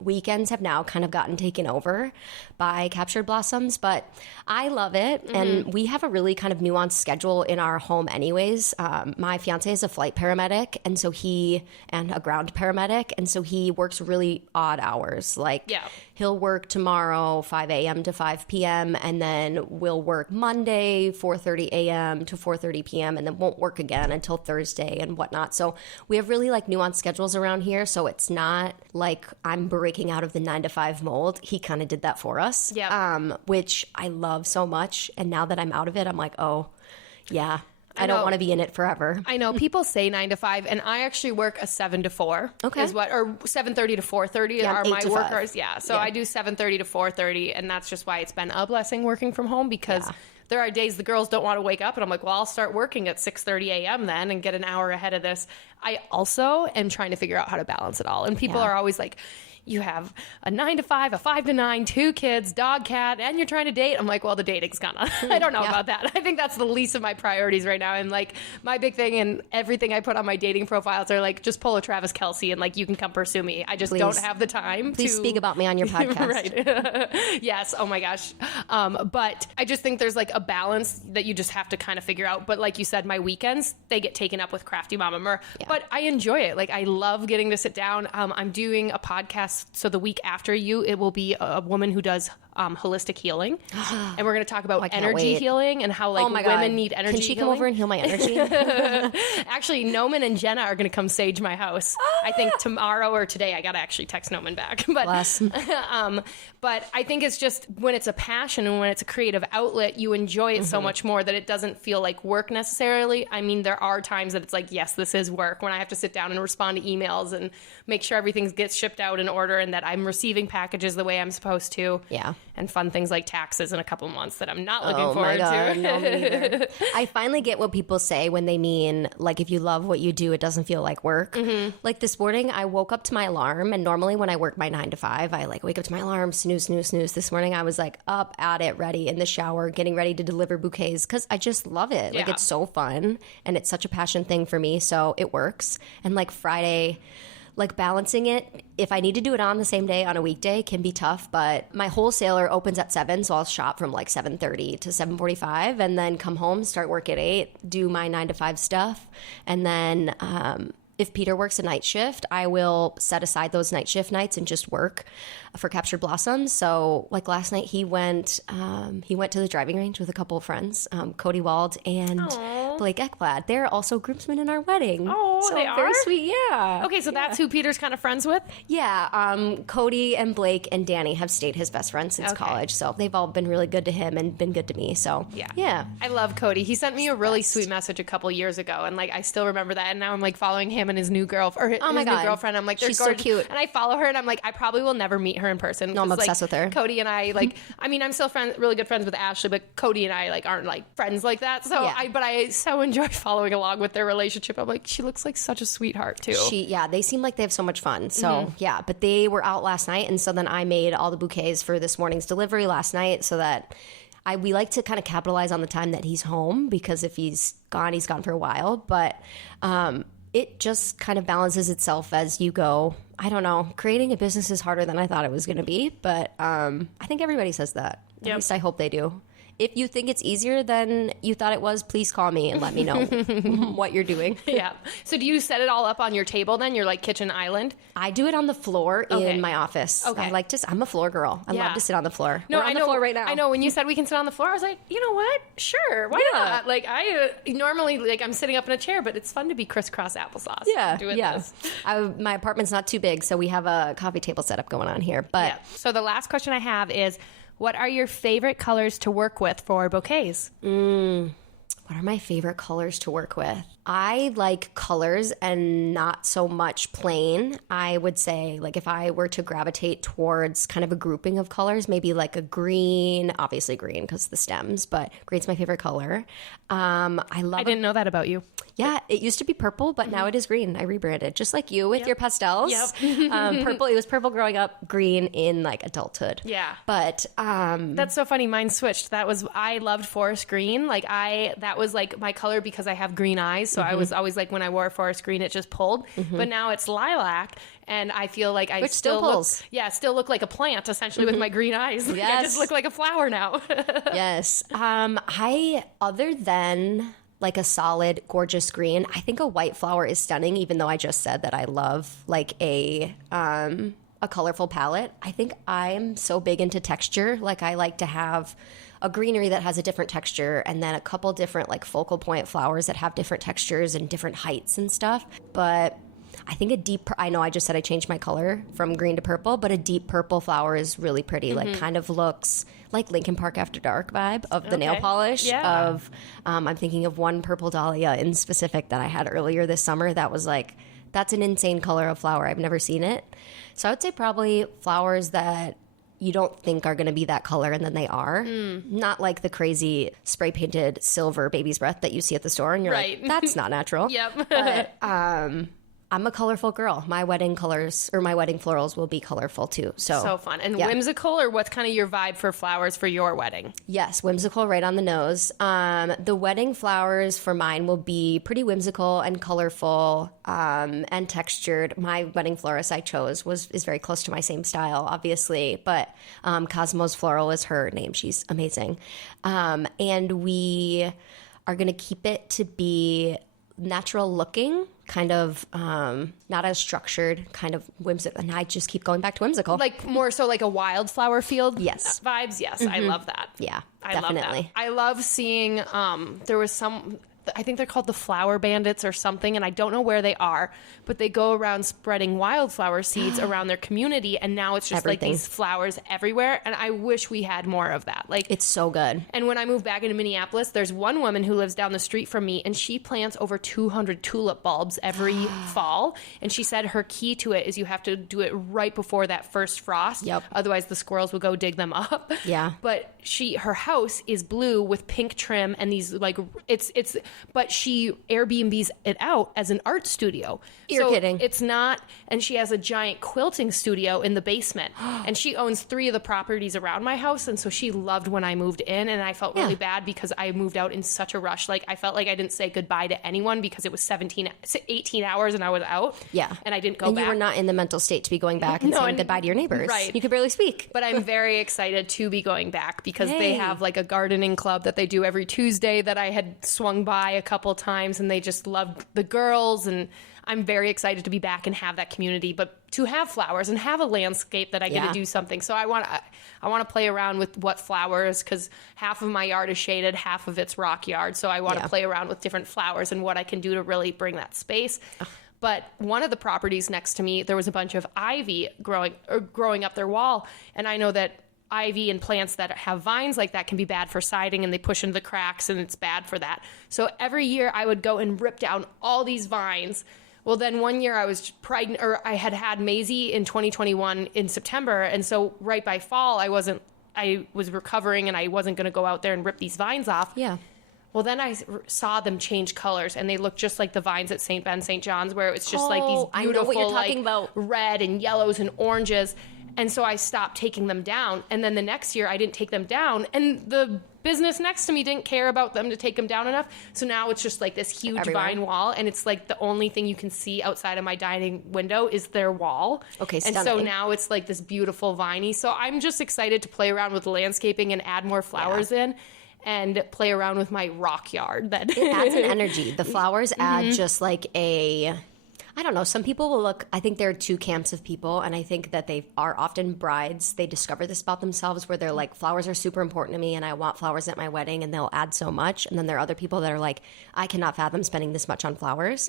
weekends have now kind of gotten taken over by captured blossoms, but I love it. And we have a really kind of nuanced schedule in our home anyways. My fiance is a flight paramedic and a ground paramedic. And so he works really odd hours. Like he'll work tomorrow 5 a.m. to 5 p.m. and then we'll work Monday 4:30 a.m. to 4:30 p.m. and then won't work again until Thursday and whatnot. So we have really like nuanced schedules around here. So it's not like I'm breaking out of the 9 to 5 mold. He kind of did that for us, which I love so much. And now that I'm out of it, I'm like, oh, yeah. I don't want to be in it forever. I know people say 9 to 5, and I actually work a 7 to 4. Okay, or 7:30 to 4:30 are my work hours. Yeah, so I do 7:30 to 4:30, and that's just why it's been a blessing working from home because there are days the girls don't want to wake up, and I'm like, well, I'll start working at 6:30 a.m. then and get an hour ahead of this. I also am trying to figure out how to balance it all, and people are always like, you have a 9 to 5, a 5 to 9, 2 kids, dog, cat, and you're trying to date. I'm like, well, the dating's gonna. I don't know about that. I think that's the least of my priorities right now. And like my big thing and everything I put on my dating profiles are like, just pull a Travis Kelce and like, you can come pursue me. I just don't have the time. Please speak about me on your podcast. Right. Yes. Oh my gosh. But I just think there's like a balance that you just have to kind of figure out. But like you said, my weekends, they get taken up with Crafty Mama Mer. But I enjoy it. Like I love getting to sit down. I'm doing a podcast. So the week after it will be a woman who does holistic healing. And we're going to talk about energy healing and how like women need energy healing. Can she come over and heal my energy? Actually, Noman and Jenna are going to come sage my house. I think tomorrow or today. I got to actually text Noman back. But, but I think it's just when it's a passion and when it's a creative outlet, you enjoy it so much more that it doesn't feel like work necessarily. I mean, there are times that it's like, yes, this is work when I have to sit down and respond to emails and make sure everything gets shipped out in order and that I'm receiving packages the way I'm supposed to. Yeah. and fun things like taxes in a couple months that I'm not looking forward to. No, me neither. I finally get what people say when they mean, like, if you love what you do, it doesn't feel like work. Like this morning, I woke up to my alarm, and normally when I work my 9 to 5, I like wake up to my alarm, snooze, snooze, snooze. This morning, I was like up at it, ready in the shower, getting ready to deliver bouquets because I just love it. Like, it's so fun, and it's such a passion thing for me, so it works. And like Friday, like balancing it, if I need to do it on the same day on a weekday, can be tough. But my wholesaler opens at 7, so I'll shop from like 7:30 to 7:45, and then come home, start work at 8, do my 9 to 5 stuff, and then if Peter works a night shift, I will set aside those night shift nights and just work for Captured Blossoms. So like last night, he went to the driving range with a couple of friends, Cody Wald and Blake Ekblad. They're also groomsmen in our wedding. Oh, so they are? very sweet. Yeah. Okay, so that's who Peter's kind of friends with? Yeah. Cody and Blake and Danny have stayed his best friends since college. So they've all been really good to him and been good to me. So yeah. I love Cody. He sent me a really sweet message a couple years ago, and like I still remember that. And now I'm like following him and his new girlfriend. New girlfriend. I'm like, they're she's gorgeous. so cute. And I follow her, and I'm like, I probably will never meet her in person. No, I'm obsessed with her. Cody and I, like, I mean, I'm still really good friends with Ashley, but Cody and I like aren't like friends like that. So I so enjoy following along with their relationship. I'm like, she looks like such a sweetheart too. They seem like they have so much fun. So but they were out last night, and so then I made all the bouquets for this morning's delivery last night, so that we like to kind of capitalize on the time that he's home, because if he's gone for a while. But it just kind of balances itself as you go. I don't know. Creating a business is harder than I thought it was going to be, but I think everybody says that. At least I hope they do. If you think it's easier than you thought it was, please call me and let me know what you're doing. Yeah. So do you set it all up on your table then? Your like kitchen island? I do it on the floor in my office. Okay. I'm a floor girl. I love to sit on the floor. No, We're on the floor right now. I know when you said we can sit on the floor, I was like, you know what? Sure. Why not? Like I normally like I'm sitting up in a chair, but it's fun to be crisscross applesauce. Doing this. My apartment's not too big, so we have a coffee table setup going on here. But So the last question I have is, what are your favorite colors to work with for bouquets? What are my favorite colors to work with? I like colors and not so much plain. I would say, like, if I were to gravitate towards kind of a grouping of colors, maybe like a green, obviously green because the stems, but green's my favorite color. I didn't know that about you. Yeah, it used to be purple, but now it is green. I rebranded, just like you with your pastels. Purple. It was purple growing up, green in like adulthood. Yeah. But that's so funny. Mine switched. I loved forest green. Like that was like my color because I have green eyes. So I was always like, when I wore forest green, it just pulled. But now it's lilac, and I feel like I still look like a plant essentially with my green eyes. Like, I just look like a flower now. Yes. Other than like a solid, gorgeous green, I think a white flower is stunning, even though I just said that I love like a colorful palette. I think I'm so big into texture. Like I like to have a greenery that has a different texture, and then a couple different like focal point flowers that have different textures and different heights and stuff. But I think I know I just said I changed my color from green to purple, but a deep purple flower is really pretty. Like kind of looks like Linkin Park After Dark vibe of the nail polish of, I'm thinking of one purple dahlia in specific that I had earlier this summer. That was like, that's an insane color of flower. I've never seen it. So I would say probably flowers that you don't think are going to be that color, and then they are. Not like the crazy spray painted silver baby's breath that you see at the store, and you're like, that's not natural. But I'm a colorful girl. My wedding colors or my wedding florals will be colorful too. So fun. And whimsical, or what's kind of your vibe for flowers for your wedding? Yes, whimsical, right on the nose. The wedding flowers for mine will be pretty whimsical and colorful and textured. My wedding florist I chose is very close to my same style, obviously, but Cosmos Floral is her name. She's amazing. And we are going to keep it to be natural looking, kind of not as structured, kind of whimsical. And I just keep going back to whimsical. Like more so like a wildflower field vibes. Yes, I love that. Yeah, I definitely. love that. I love seeing, there was some I think they're called the flower bandits or something, and I don't know where they are, but they go around spreading wildflower seeds around their community, and now it's just like these flowers everywhere, and I wish we had more of that. Like, it's so good. And when I moved back into Minneapolis, there's one woman who lives down the street from me, and she plants over 200 tulip bulbs every fall, and she said her key to it is you have to do it right before that first frost. Yep. Otherwise the squirrels will go dig them up. Yeah. But her house is blue with pink trim and these like but she Airbnbs it out as an art studio. You're kidding. It's not, and she has a giant quilting studio in the basement, and she owns 3 of the properties around my house, and so she loved when I moved in, and I felt really bad because I moved out in such a rush. Like, I felt like I didn't say goodbye to anyone because it was 18 hours and I was out. Yeah. And I didn't go back. And back. you were not in the mental state to be going back and saying goodbye to your neighbors. Right. You could barely speak. But I'm very excited to be going back because they have like a gardening club that they do every Tuesday that I had swung by a couple times, and they just loved the girls, and I'm very excited to be back and have that community, but to have flowers and have a landscape that I get to do something. So I want to play around with what flowers, because half of my yard is shaded, half of it's rock yard. So I want to play around with different flowers and what I can do to really bring that space. But one of the properties next to me, there was a bunch of ivy growing up their wall, and I know that ivy and plants that have vines like that can be bad for siding, and they push into the cracks, and it's bad for that. So every year I would go and rip down all these vines. Well, then one year I was pregnant, or I had Maisie in 2021 in September, and so right by fall I was recovering, and I wasn't going to go out there and rip these vines off. Yeah. Well, then I saw them change colors, and they looked just like the vines at St. Ben, St. John's, where it was just like these beautiful, I know what you're talking about. Red and yellows and oranges. And so I stopped taking them down. And then the next year I didn't take them down, and the business next to me didn't care about them to take them down enough. So now it's just like this huge vine wall, and it's like the only thing you can see outside of my dining window is their wall. Okay, stunning. And so now it's like this beautiful viney. So I'm just excited to play around with landscaping and add more flowers in, and play around with my rock yard. That it adds an energy. The flowers add just like I don't know. Some people will look, I think there are 2 camps of people, and I think that they are often brides. They discover this about themselves where they're like, flowers are super important to me, and I want flowers at my wedding, and they'll add so much. And then there are other people that are like, I cannot fathom spending this much on flowers.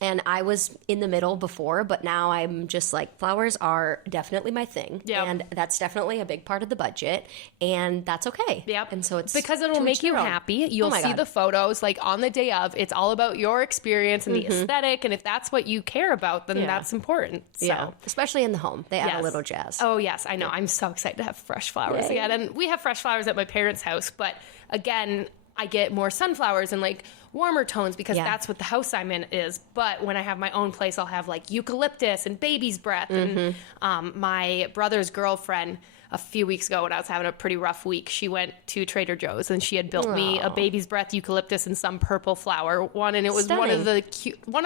And I was in the middle before, but now I'm just like, flowers are definitely my thing. Yep. And that's definitely a big part of the budget, and that's okay. Yep. And so it's because it'll make you happy. You'll see the photos like on the day of. It's all about your experience and the aesthetic, and if that's what you care about, then that's important. So especially in the home, they add a little jazz. Oh yes, I know. I'm so excited to have fresh flowers again, and we have fresh flowers at my parents' house, but again, I get more sunflowers and like warmer tones because that's what the house I'm in is. But when I have my own place, I'll have like eucalyptus and baby's breath. And my brother's girlfriend, a few weeks ago when I was having a pretty rough week, she went to Trader Joe's and she had built me a baby's breath eucalyptus and some purple flower one, and it was one of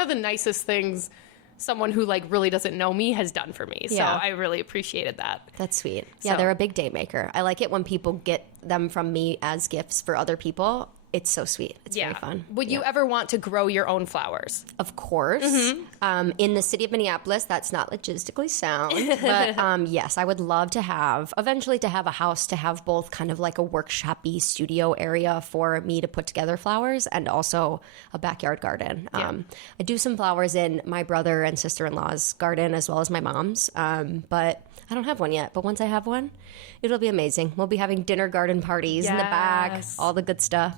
the nicest things someone who like really doesn't know me has done for me. So I really appreciated that. That's sweet. Yeah, they're a big day maker. I like it when people get them from me as gifts for other people. It's so sweet. It's very fun. Would you ever want to grow your own flowers? Of course. In the city of Minneapolis, that's not logistically sound. But yes, I would love to eventually have a house to have both kind of like a workshop-y studio area for me to put together flowers and also a backyard garden. I do some flowers in my brother and sister-in-law's garden as well as my mom's. But I don't have one yet. But once I have one, it'll be amazing. We'll be having dinner garden parties in the back, all the good stuff.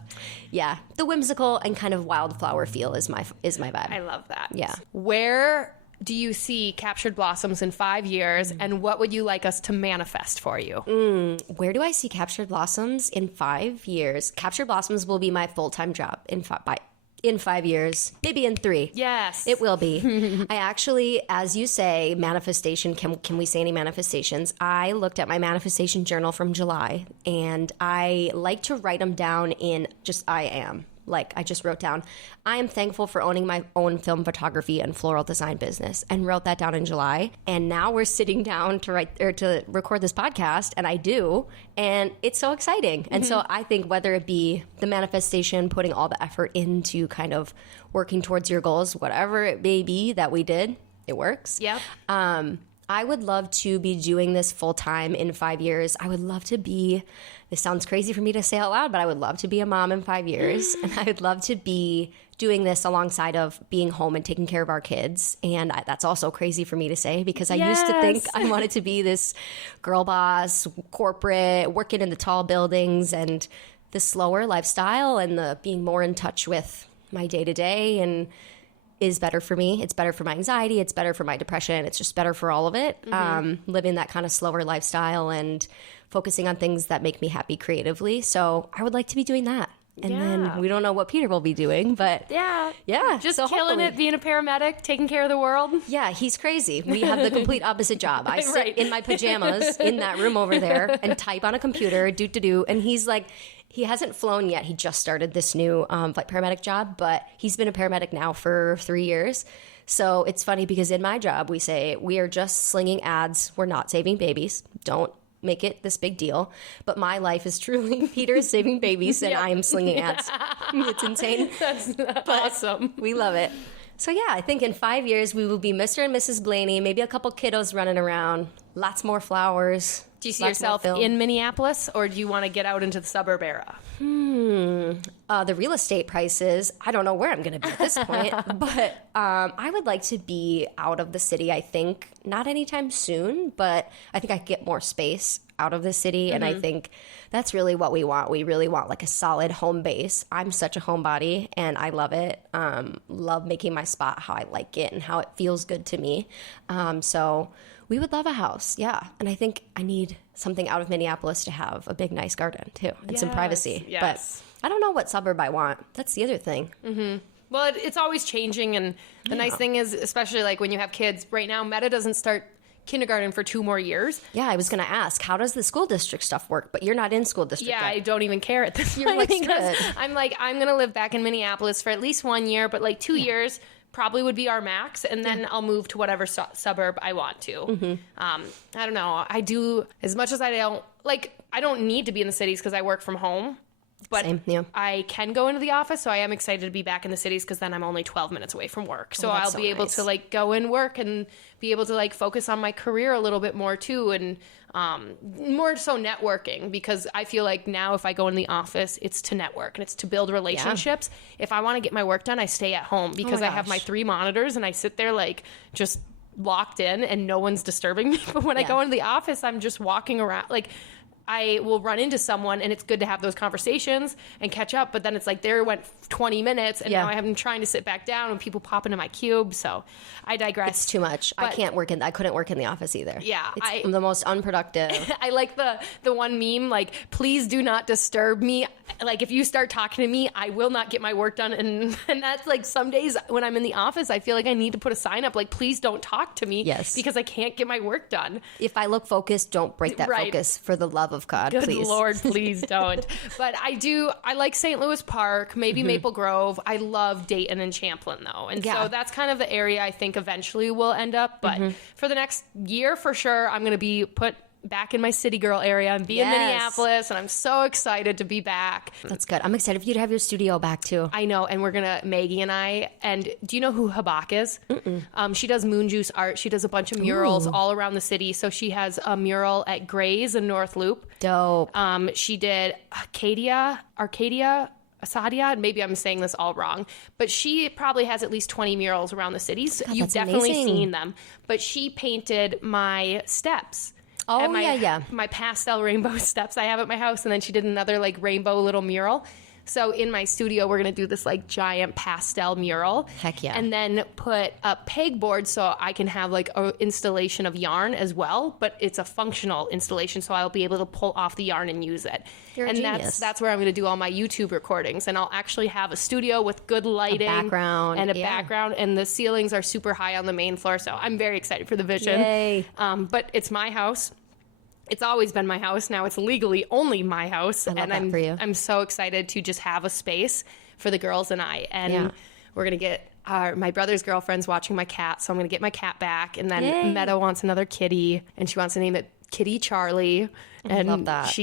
Yeah, the whimsical and kind of wildflower feel is my vibe. I love that. Yeah. Where do you see Captured Blossoms in 5 years, and what would you like us to manifest for you? Where do I see Captured Blossoms in 5 years? Captured Blossoms will be my full-time job in 5 years, maybe in 3. Yes. It will be. I actually, as you say, manifestation, can we say any manifestations? I looked at my manifestation journal from July, and I like to write them down in just I am. Like, I just wrote down, I am thankful for owning my own film photography and floral design business, and wrote that down in July. And now we're sitting down to record this podcast, and I do, and it's so exciting. And so I think whether it be the manifestation, putting all the effort into kind of working towards your goals, whatever it may be that we did, it works. Yep. I would love to be doing this full time in 5 years. I would love to be, this sounds crazy for me to say out loud, but I would love to be a mom in 5 years. And I would love to be doing this alongside of being home and taking care of our kids. And that's also crazy for me to say because I used to think I wanted to be this girl boss, corporate, working in the tall buildings, and the slower lifestyle and the being more in touch with my day to day and is better for me. It's better for my anxiety. It's better for my depression. It's just better for all of it. Living that kind of slower lifestyle and focusing on things that make me happy creatively. So I would like to be doing that. And then we don't know what Peter will be doing, but yeah. Just so killing it, being a paramedic, taking care of the world. Yeah, he's crazy. We have the complete opposite job. I sit in my pajamas in that room over there and type on a computer, and he's like, he hasn't flown yet. He just started this new flight paramedic job, but he's been a paramedic now for 3 years. So it's funny because in my job, we say we are just slinging ads. We're not saving babies. Don't make it this big deal. But my life is truly Peter is saving babies and I am slinging ads. It's insane. That's awesome. We love it. So yeah, I think in 5 years we will be Mr. and Mrs. Blaney, maybe a couple kiddos running around, lots more flowers. Do you see yourself in Minneapolis, or do you want to get out into the suburb era? The real estate prices, I don't know where I'm going to be at this point, but I would like to be out of the city, I think. Not anytime soon, but I think I could get more space out of the city, and I think that's really what we want. We really want like a solid home base. I'm such a homebody, and I love it. Love making my spot how I like it and how it feels good to me. So we would love a house, yeah. And I think I need something out of Minneapolis to have a big, nice garden, too, and some privacy. Yes. But I don't know what suburb I want. That's the other thing. Well, it's always changing, and the nice thing is, especially like when you have kids, right now, Meta doesn't start kindergarten for 2 more years. Yeah, I was going to ask, how does the school district stuff work? But you're not in school district yet. I don't even care at this point. You're like, because I'm going to live back in Minneapolis for at least 1 year, but like 2 years probably would be our max, and then I'll move to whatever suburb I want to. I don't know. I do, as much as I don't need to be in the cities because I work from home, but I can go into the office, so I am excited to be back in the cities because then I'm only 12 minutes away from work. So I'll be able to like go and work and be able to like focus on my career a little bit more too, and more so networking, because I feel like now if I go in the office, it's to network and it's to build relationships. If I want to get my work done, I stay at home because I have my 3 monitors and I sit there like just locked in and no one's disturbing me. But when I go into the office, I'm just walking around. Like, I will run into someone and it's good to have those conversations and catch up, but then it's like there went 20 minutes and now I'm trying to sit back down and people pop into my cube. So I digress. It's too much. I couldn't work in the office either. Yeah. It's the most unproductive. I like the one meme, like, please do not disturb me. Like, if you start talking to me, I will not get my work done. And that's like some days when I'm in the office, I feel like I need to put a sign up, like, please don't talk to me because I can't get my work done. If I look focused, don't break that focus for the love of God, Good please. Lord, please don't. But I like St. Louis Park, maybe Maple Grove. I love Dayton and Champlin, though. And so that's kind of the area I think eventually will end up. But for the next year, for sure, I'm going to be put back in my city girl area and be in Minneapolis, and I'm so excited to be back. That's good. I'm excited for you to have your studio back too. I know, and Maggie and I, and do you know who Habak is? She does Moon Juice art. She does a bunch of murals all around the city. So she has a mural at Gray's in North Loop. Dope. She did Arcadia, Asadia, maybe I'm saying this all wrong, but she probably has at least 20 murals around the cities. God, You've definitely seen them. But she painted my steps. Oh, my pastel rainbow steps I have at my house, and then she did another like rainbow little mural. So in my studio, we're going to do this like giant pastel mural. Heck yeah. And then put a pegboard so I can have like an installation of yarn as well, but it's a functional installation, so I'll be able to pull off the yarn and use it. You're a genius. That's where I'm going to do all my YouTube recordings, and I'll actually have a studio with good lighting, a background, and the ceilings are super high on the main floor, so I'm very excited for the vision. Yay. But it's my house. It's always been my house. Now it's legally only my house. I love that for you. I'm so excited to just have a space for the girls and I. And we're going to get my brother's girlfriend's watching my cat, so I'm going to get my cat back. And then Meta wants another kitty, and she wants to name it Kitty Charlie. And I love that.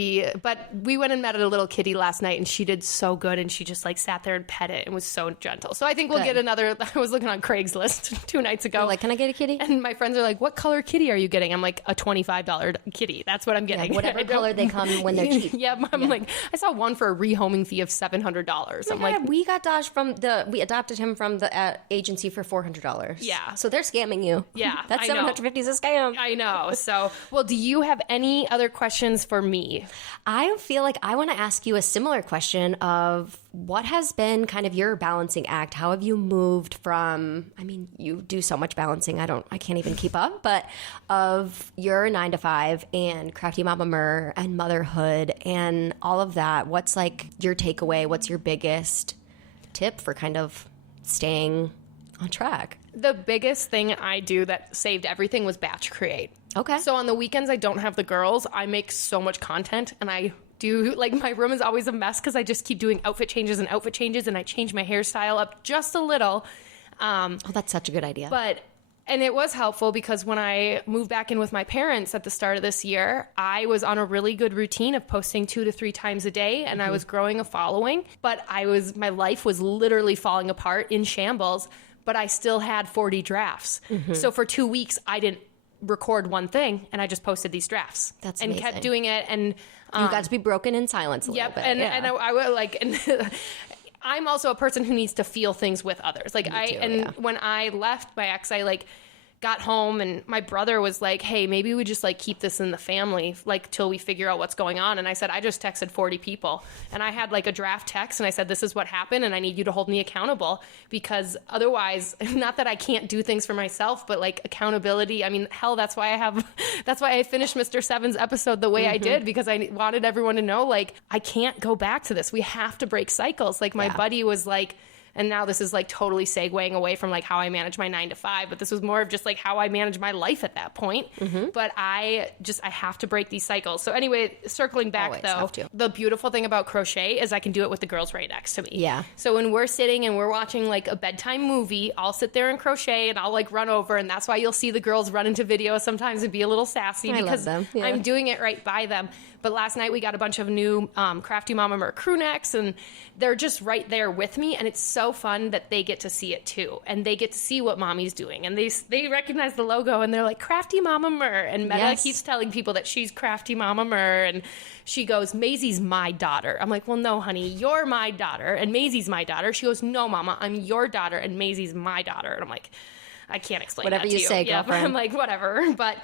But we went and met a little kitty last night, and she did so good, and she just like sat there and pet it and was so gentle. So I think we'll get another. I was looking on Craigslist 2 nights ago. You're like, can I get a kitty? And my friends are like, what color kitty are you getting? I'm like, a $25 kitty. That's what I'm getting. Yeah, whatever color they come when they're cheap. I'm like, I saw one for a rehoming fee of $700. I'm like, we got Dosh we adopted him from the agency for $400. Yeah. So they're scamming you. Yeah, That's I know. $750 is a scam. I know. So, well, do you have any other questions for me? I feel like I want to ask you a similar question of what has been kind of your balancing act? How have you moved from, I mean, you do so much balancing, I can't even keep up, but of your 9 to 5 and Crafty Mama Mer and motherhood and all of that, what's like your takeaway? What's your biggest tip for kind of staying on track? The biggest thing I do that saved everything was batch create. Okay. So on the weekends I don't have the girls. I make so much content, and I do, like, my room is always a mess because I just keep doing outfit changes, and I change my hairstyle up just a little. Oh, that's such a good idea. And it was helpful because when I moved back in with my parents at the start of this year, I was on a really good routine of posting 2 to 3 times a day, and I was growing a following, but my life was literally falling apart in shambles, but I still had 40 drafts. So for 2 weeks, I didn't record one thing, and I just posted these drafts. That's and amazing. Kept doing it. And you got to be broken in silence a little bit. And I would like, and I'm also a person who needs to feel things with others. Like when I left my ex, I like got home, and my brother was like, hey, maybe we just like keep this in the family, like till we figure out what's going on. And I said, I just texted 40 people, and I had like a draft text, and I said, this is what happened, and I need you to hold me accountable, because otherwise, not that I can't do things for myself, but like accountability. I mean, hell, that's why I finished Mr. Seven's episode the way I did, because I wanted everyone to know, like, I can't go back to this. We have to break cycles. Like my buddy was like, and now this is like totally segueing away from like how I manage my 9 to 5, but this was more of just like how I manage my life at that point. But I have to break these cycles. So anyway, circling back though, the beautiful thing about crochet is I can do it with the girls right next to me. Yeah. So when we're sitting and we're watching like a bedtime movie, I'll sit there and crochet, and I'll like run over, and that's why you'll see the girls run into videos sometimes and be a little sassy, because I'm doing it right by them. But last night we got a bunch of new Crafty Mama Mer crew necks, and they're just right there with me, and it's so fun that they get to see it too, and they get to see what mommy's doing, and they recognize the logo, and they're like, Crafty Mama Mer, and Meta keeps telling people that she's Crafty Mama Mer, and she goes, Maisie's my daughter. I'm like, well, no, honey, you're my daughter, and Maisie's my daughter. She goes, no, Mama, I'm your daughter, and Maisie's my daughter. And I'm like, I can't explain whatever that to you say, girlfriend. I'm like, whatever, but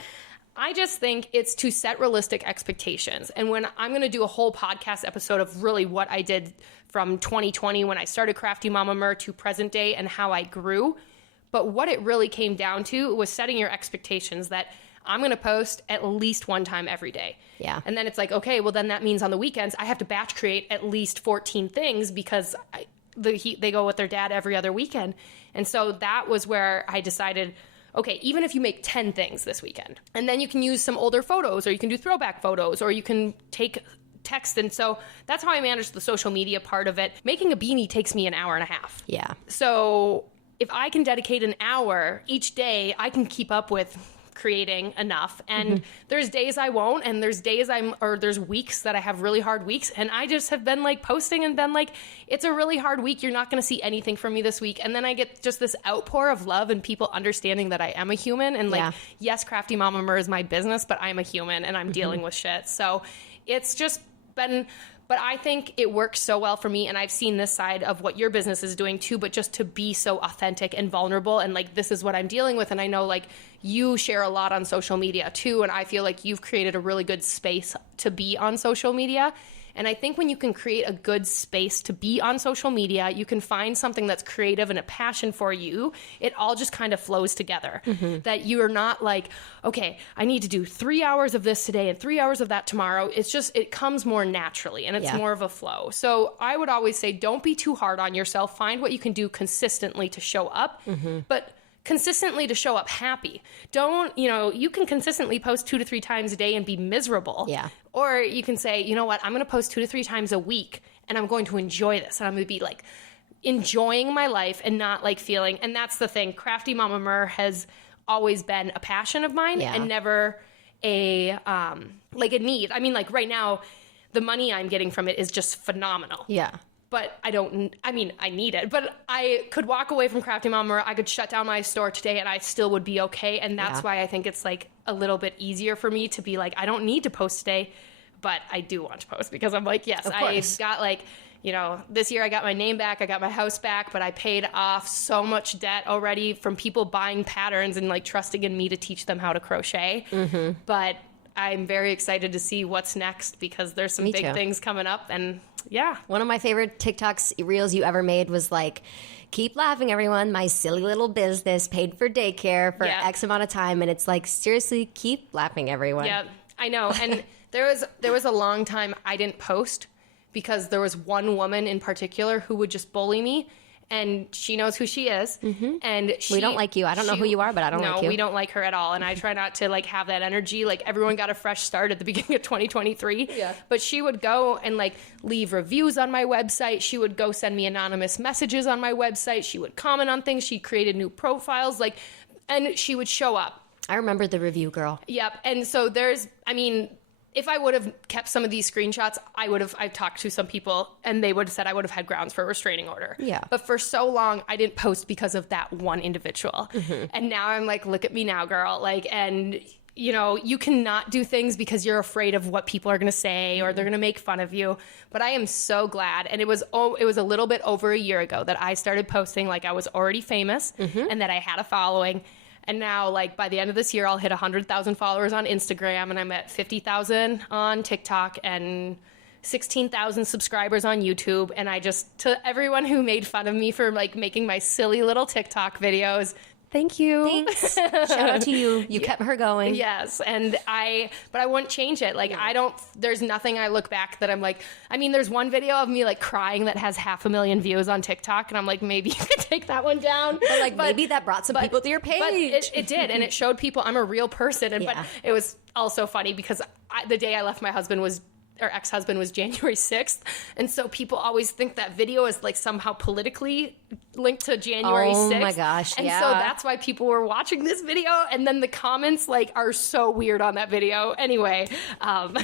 I just think it's to set realistic expectations. And when I'm going to do a whole podcast episode of really what I did from 2020 when I started Crafty Mama Mer to present day and how I grew. But what it really came down to was setting your expectations that I'm going to post at least one time every day. Yeah. And then it's like, okay, well then that means on the weekends I have to batch create at least 14 things because they go with their dad every other weekend. And so that was where I decided, okay, even if you make 10 things this weekend, and then you can use some older photos, or you can do throwback photos, or you can take text. And so that's how I manage the social media part of it. Making a beanie takes me an hour and a half. Yeah. So if I can dedicate an hour each day, I can keep up with creating enough. And there's days I won't, and there's there's weeks that I have really hard weeks, and I just have been like posting and been like, it's a really hard week, you're not going to see anything from me this week. And then I get just this outpour of love and people understanding that I am a human, and like, yes, Crafty Mama Mer is my business, but I'm a human and I'm dealing with shit. So it's just been, but I think it works so well for me, and I've seen this side of what your business is doing too, but just to be so authentic and vulnerable, and like, this is what I'm dealing with. And I know like you share a lot on social media too, and I feel like you've created a really good space to be on social media. And I think when you can create a good space to be on social media, you can find something that's creative and a passion for you. It all just kind of flows together. That you're not like, okay, I need to do 3 hours of this today and 3 hours of that tomorrow. It's just, it comes more naturally, and it's more of a flow. So I would always say, don't be too hard on yourself. Find what you can do consistently to show up, but consistently to show up happy. Don't, you can consistently post 2 to 3 times a day and be miserable. Yeah. Or you can say, you know what, I'm going to post 2 to 3 times a week, and I'm going to enjoy this. And I'm going to be like enjoying my life and not like feeling, and that's the thing. Crafty Mama Mer has always been a passion of mine, and never like a need. I mean, like right now, the money I'm getting from it is just phenomenal. Yeah. But I need it. But I could walk away from Crafty Mom, or I could shut down my store today and I still would be okay. And that's why I think it's like a little bit easier for me to be like, I don't need to post today, but I do want to post because I'm like, yes, I've got like, you know, this year I got my name back, I got my house back, but I paid off so much debt already from people buying patterns and like trusting in me to teach them how to crochet. Mm-hmm. But I'm very excited to see what's next because there's some big things coming up. And yeah. One of my favorite TikToks reels you ever made was like, keep laughing, everyone. My silly little business paid for daycare for X amount of time. And it's like, seriously, keep laughing, everyone. Yeah, I know. And there was a long time I didn't post because there was one woman in particular who would just bully me. And she knows who she is. Mm-hmm. And we don't like you. I don't know who you are, but I don't like you. No, we don't like her at all. And I try not to like have that energy. Like everyone got a fresh start at the beginning of 2023. Yeah. But she would go and like leave reviews on my website. She would go send me anonymous messages on my website. She would comment on things. She created new profiles. And she would show up. I remember the review girl. Yep. And so if I would have kept some of these screenshots, I've talked to some people and they would have said I would have had grounds for a restraining order. Yeah. But for so long, I didn't post because of that one individual. Mm-hmm. And now I'm like, look at me now, girl. Like, and you know, you cannot do things because you're afraid of what people are going to say or they're going to make fun of you. But I am so glad. And it was a little bit over a year ago that I started posting like I was already famous and that I had a following. And now, like, by the end of this year, I'll hit 100,000 followers on Instagram, and I'm at 50,000 on TikTok and 16,000 subscribers on YouTube. And to everyone who made fun of me for, like, making my silly little TikTok videos, thank you. Thanks. Shout out to you. You kept her going. Yes. But I wouldn't change it. Like, there's nothing I look back that I'm like, I mean, there's one video of me like crying that has 500,000 views on TikTok. And I'm like, maybe you could take that one down. But maybe that brought some people to your page. But it did. And it showed people I'm a real person. But it was also funny because the day I left my ex-husband was January 6th. And so people always think that video is like somehow politically linked to January 6th. Oh my gosh, and so that's why people were watching this video. And then the comments like are so weird on that video. Anyway.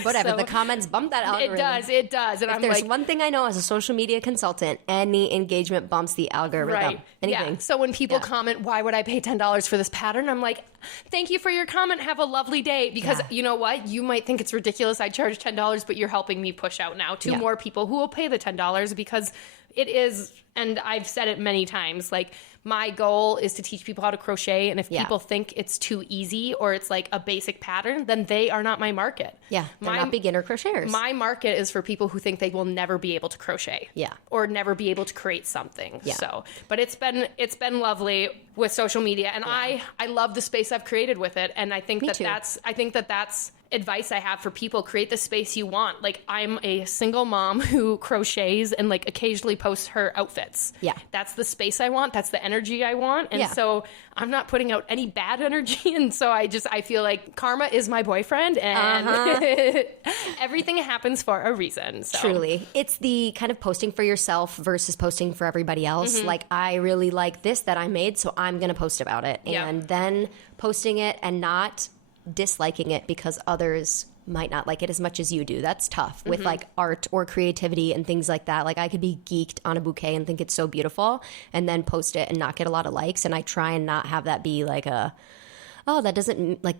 Whatever, the comments bump that algorithm. It does. And if there's one thing I know as a social media consultant, any engagement bumps the algorithm. Right. Anything. Yeah. So when people comment, why would I pay $10 for this pattern? I'm like, thank you for your comment. Have a lovely day. Because you know what? You might think it's ridiculous. I charge $10, but you're helping me push out now to more people who will pay the $10 because it is, and I've said it many times, like my goal is to teach people how to crochet. And if people think it's too easy or it's like a basic pattern, then they are not my market. Yeah. They're not beginner crocheters. My market is for people who think they will never be able to crochet. Yeah. Or never be able to create something. Yeah. So, but it's been lovely with social media and I love the space I've created with it. And I think that's advice I have for people. Create the space you want. Like I'm a single mom who crochets and like occasionally posts her outfits. Yeah. That's the space I want. That's the energy I want. And so I'm not putting out any bad energy. And so I feel like karma is my boyfriend and everything happens for a reason. So. Truly. It's the kind of posting for yourself versus posting for everybody else. Like I really like this that I made, so I'm going to post about it. And then posting it and not disliking it because others might not like it as much as you do. That's tough with like art or creativity and things like that. Like I could be geeked on a bouquet and think it's so beautiful and then post it and not get a lot of likes. And I try and not have that be like that doesn't like,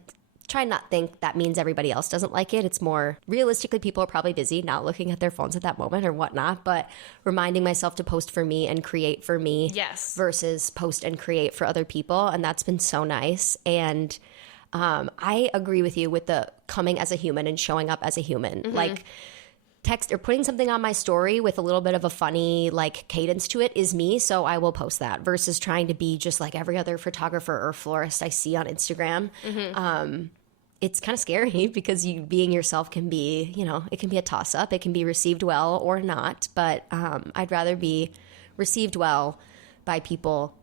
try and not think that means everybody else doesn't like it. It's more realistically, people are probably busy, not looking at their phones at that moment or whatnot, but reminding myself to post for me and create for me versus post and create for other people. And that's been so nice. And I agree with you with the coming as a human and showing up as a human. Like text or putting something on my story with a little bit of a funny like cadence to it is me, so I will post that versus trying to be just like every other photographer or florist I see on Instagram. It's kind of scary because you being yourself can be, it can be a toss-up. It can be received well or not, but I'd rather be received well by people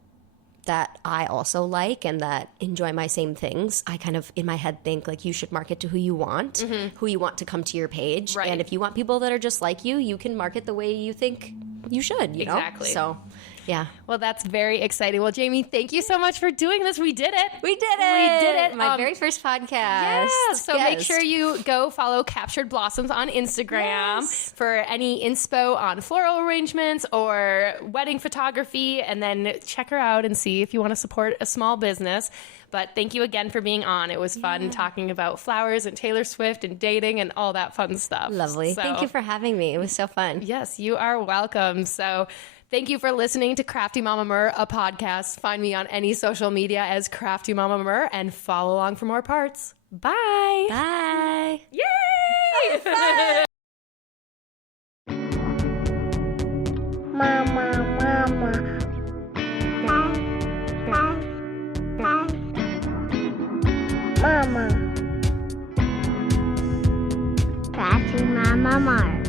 that I also like and that enjoy my same things. I kind of, in my head, think like you should market to who you want to come to your page. Right. And if you want people that are just like you, you can market the way you think you should, you know? Exactly. So Yeah. Well, that's very exciting. Well, Jamie, thank you so much for doing this. We did it. We did it. My My very first podcast. Yeah. So make sure you go follow Captured Blossoms on Instagram for any inspo on floral arrangements or wedding photography, and then check her out and see if you want to support a small business. But thank you again for being on. It was fun talking about flowers and Taylor Swift and dating and all that fun stuff. Lovely. Thank you for having me. It was so fun. Yes, you are welcome. So thank you for listening to Crafty Mama Mur, a podcast. Find me on any social media as Crafty Mama Mur and follow along for more parts. Bye. Bye. Yay! Mama. Mama. Crafty Mama Mur.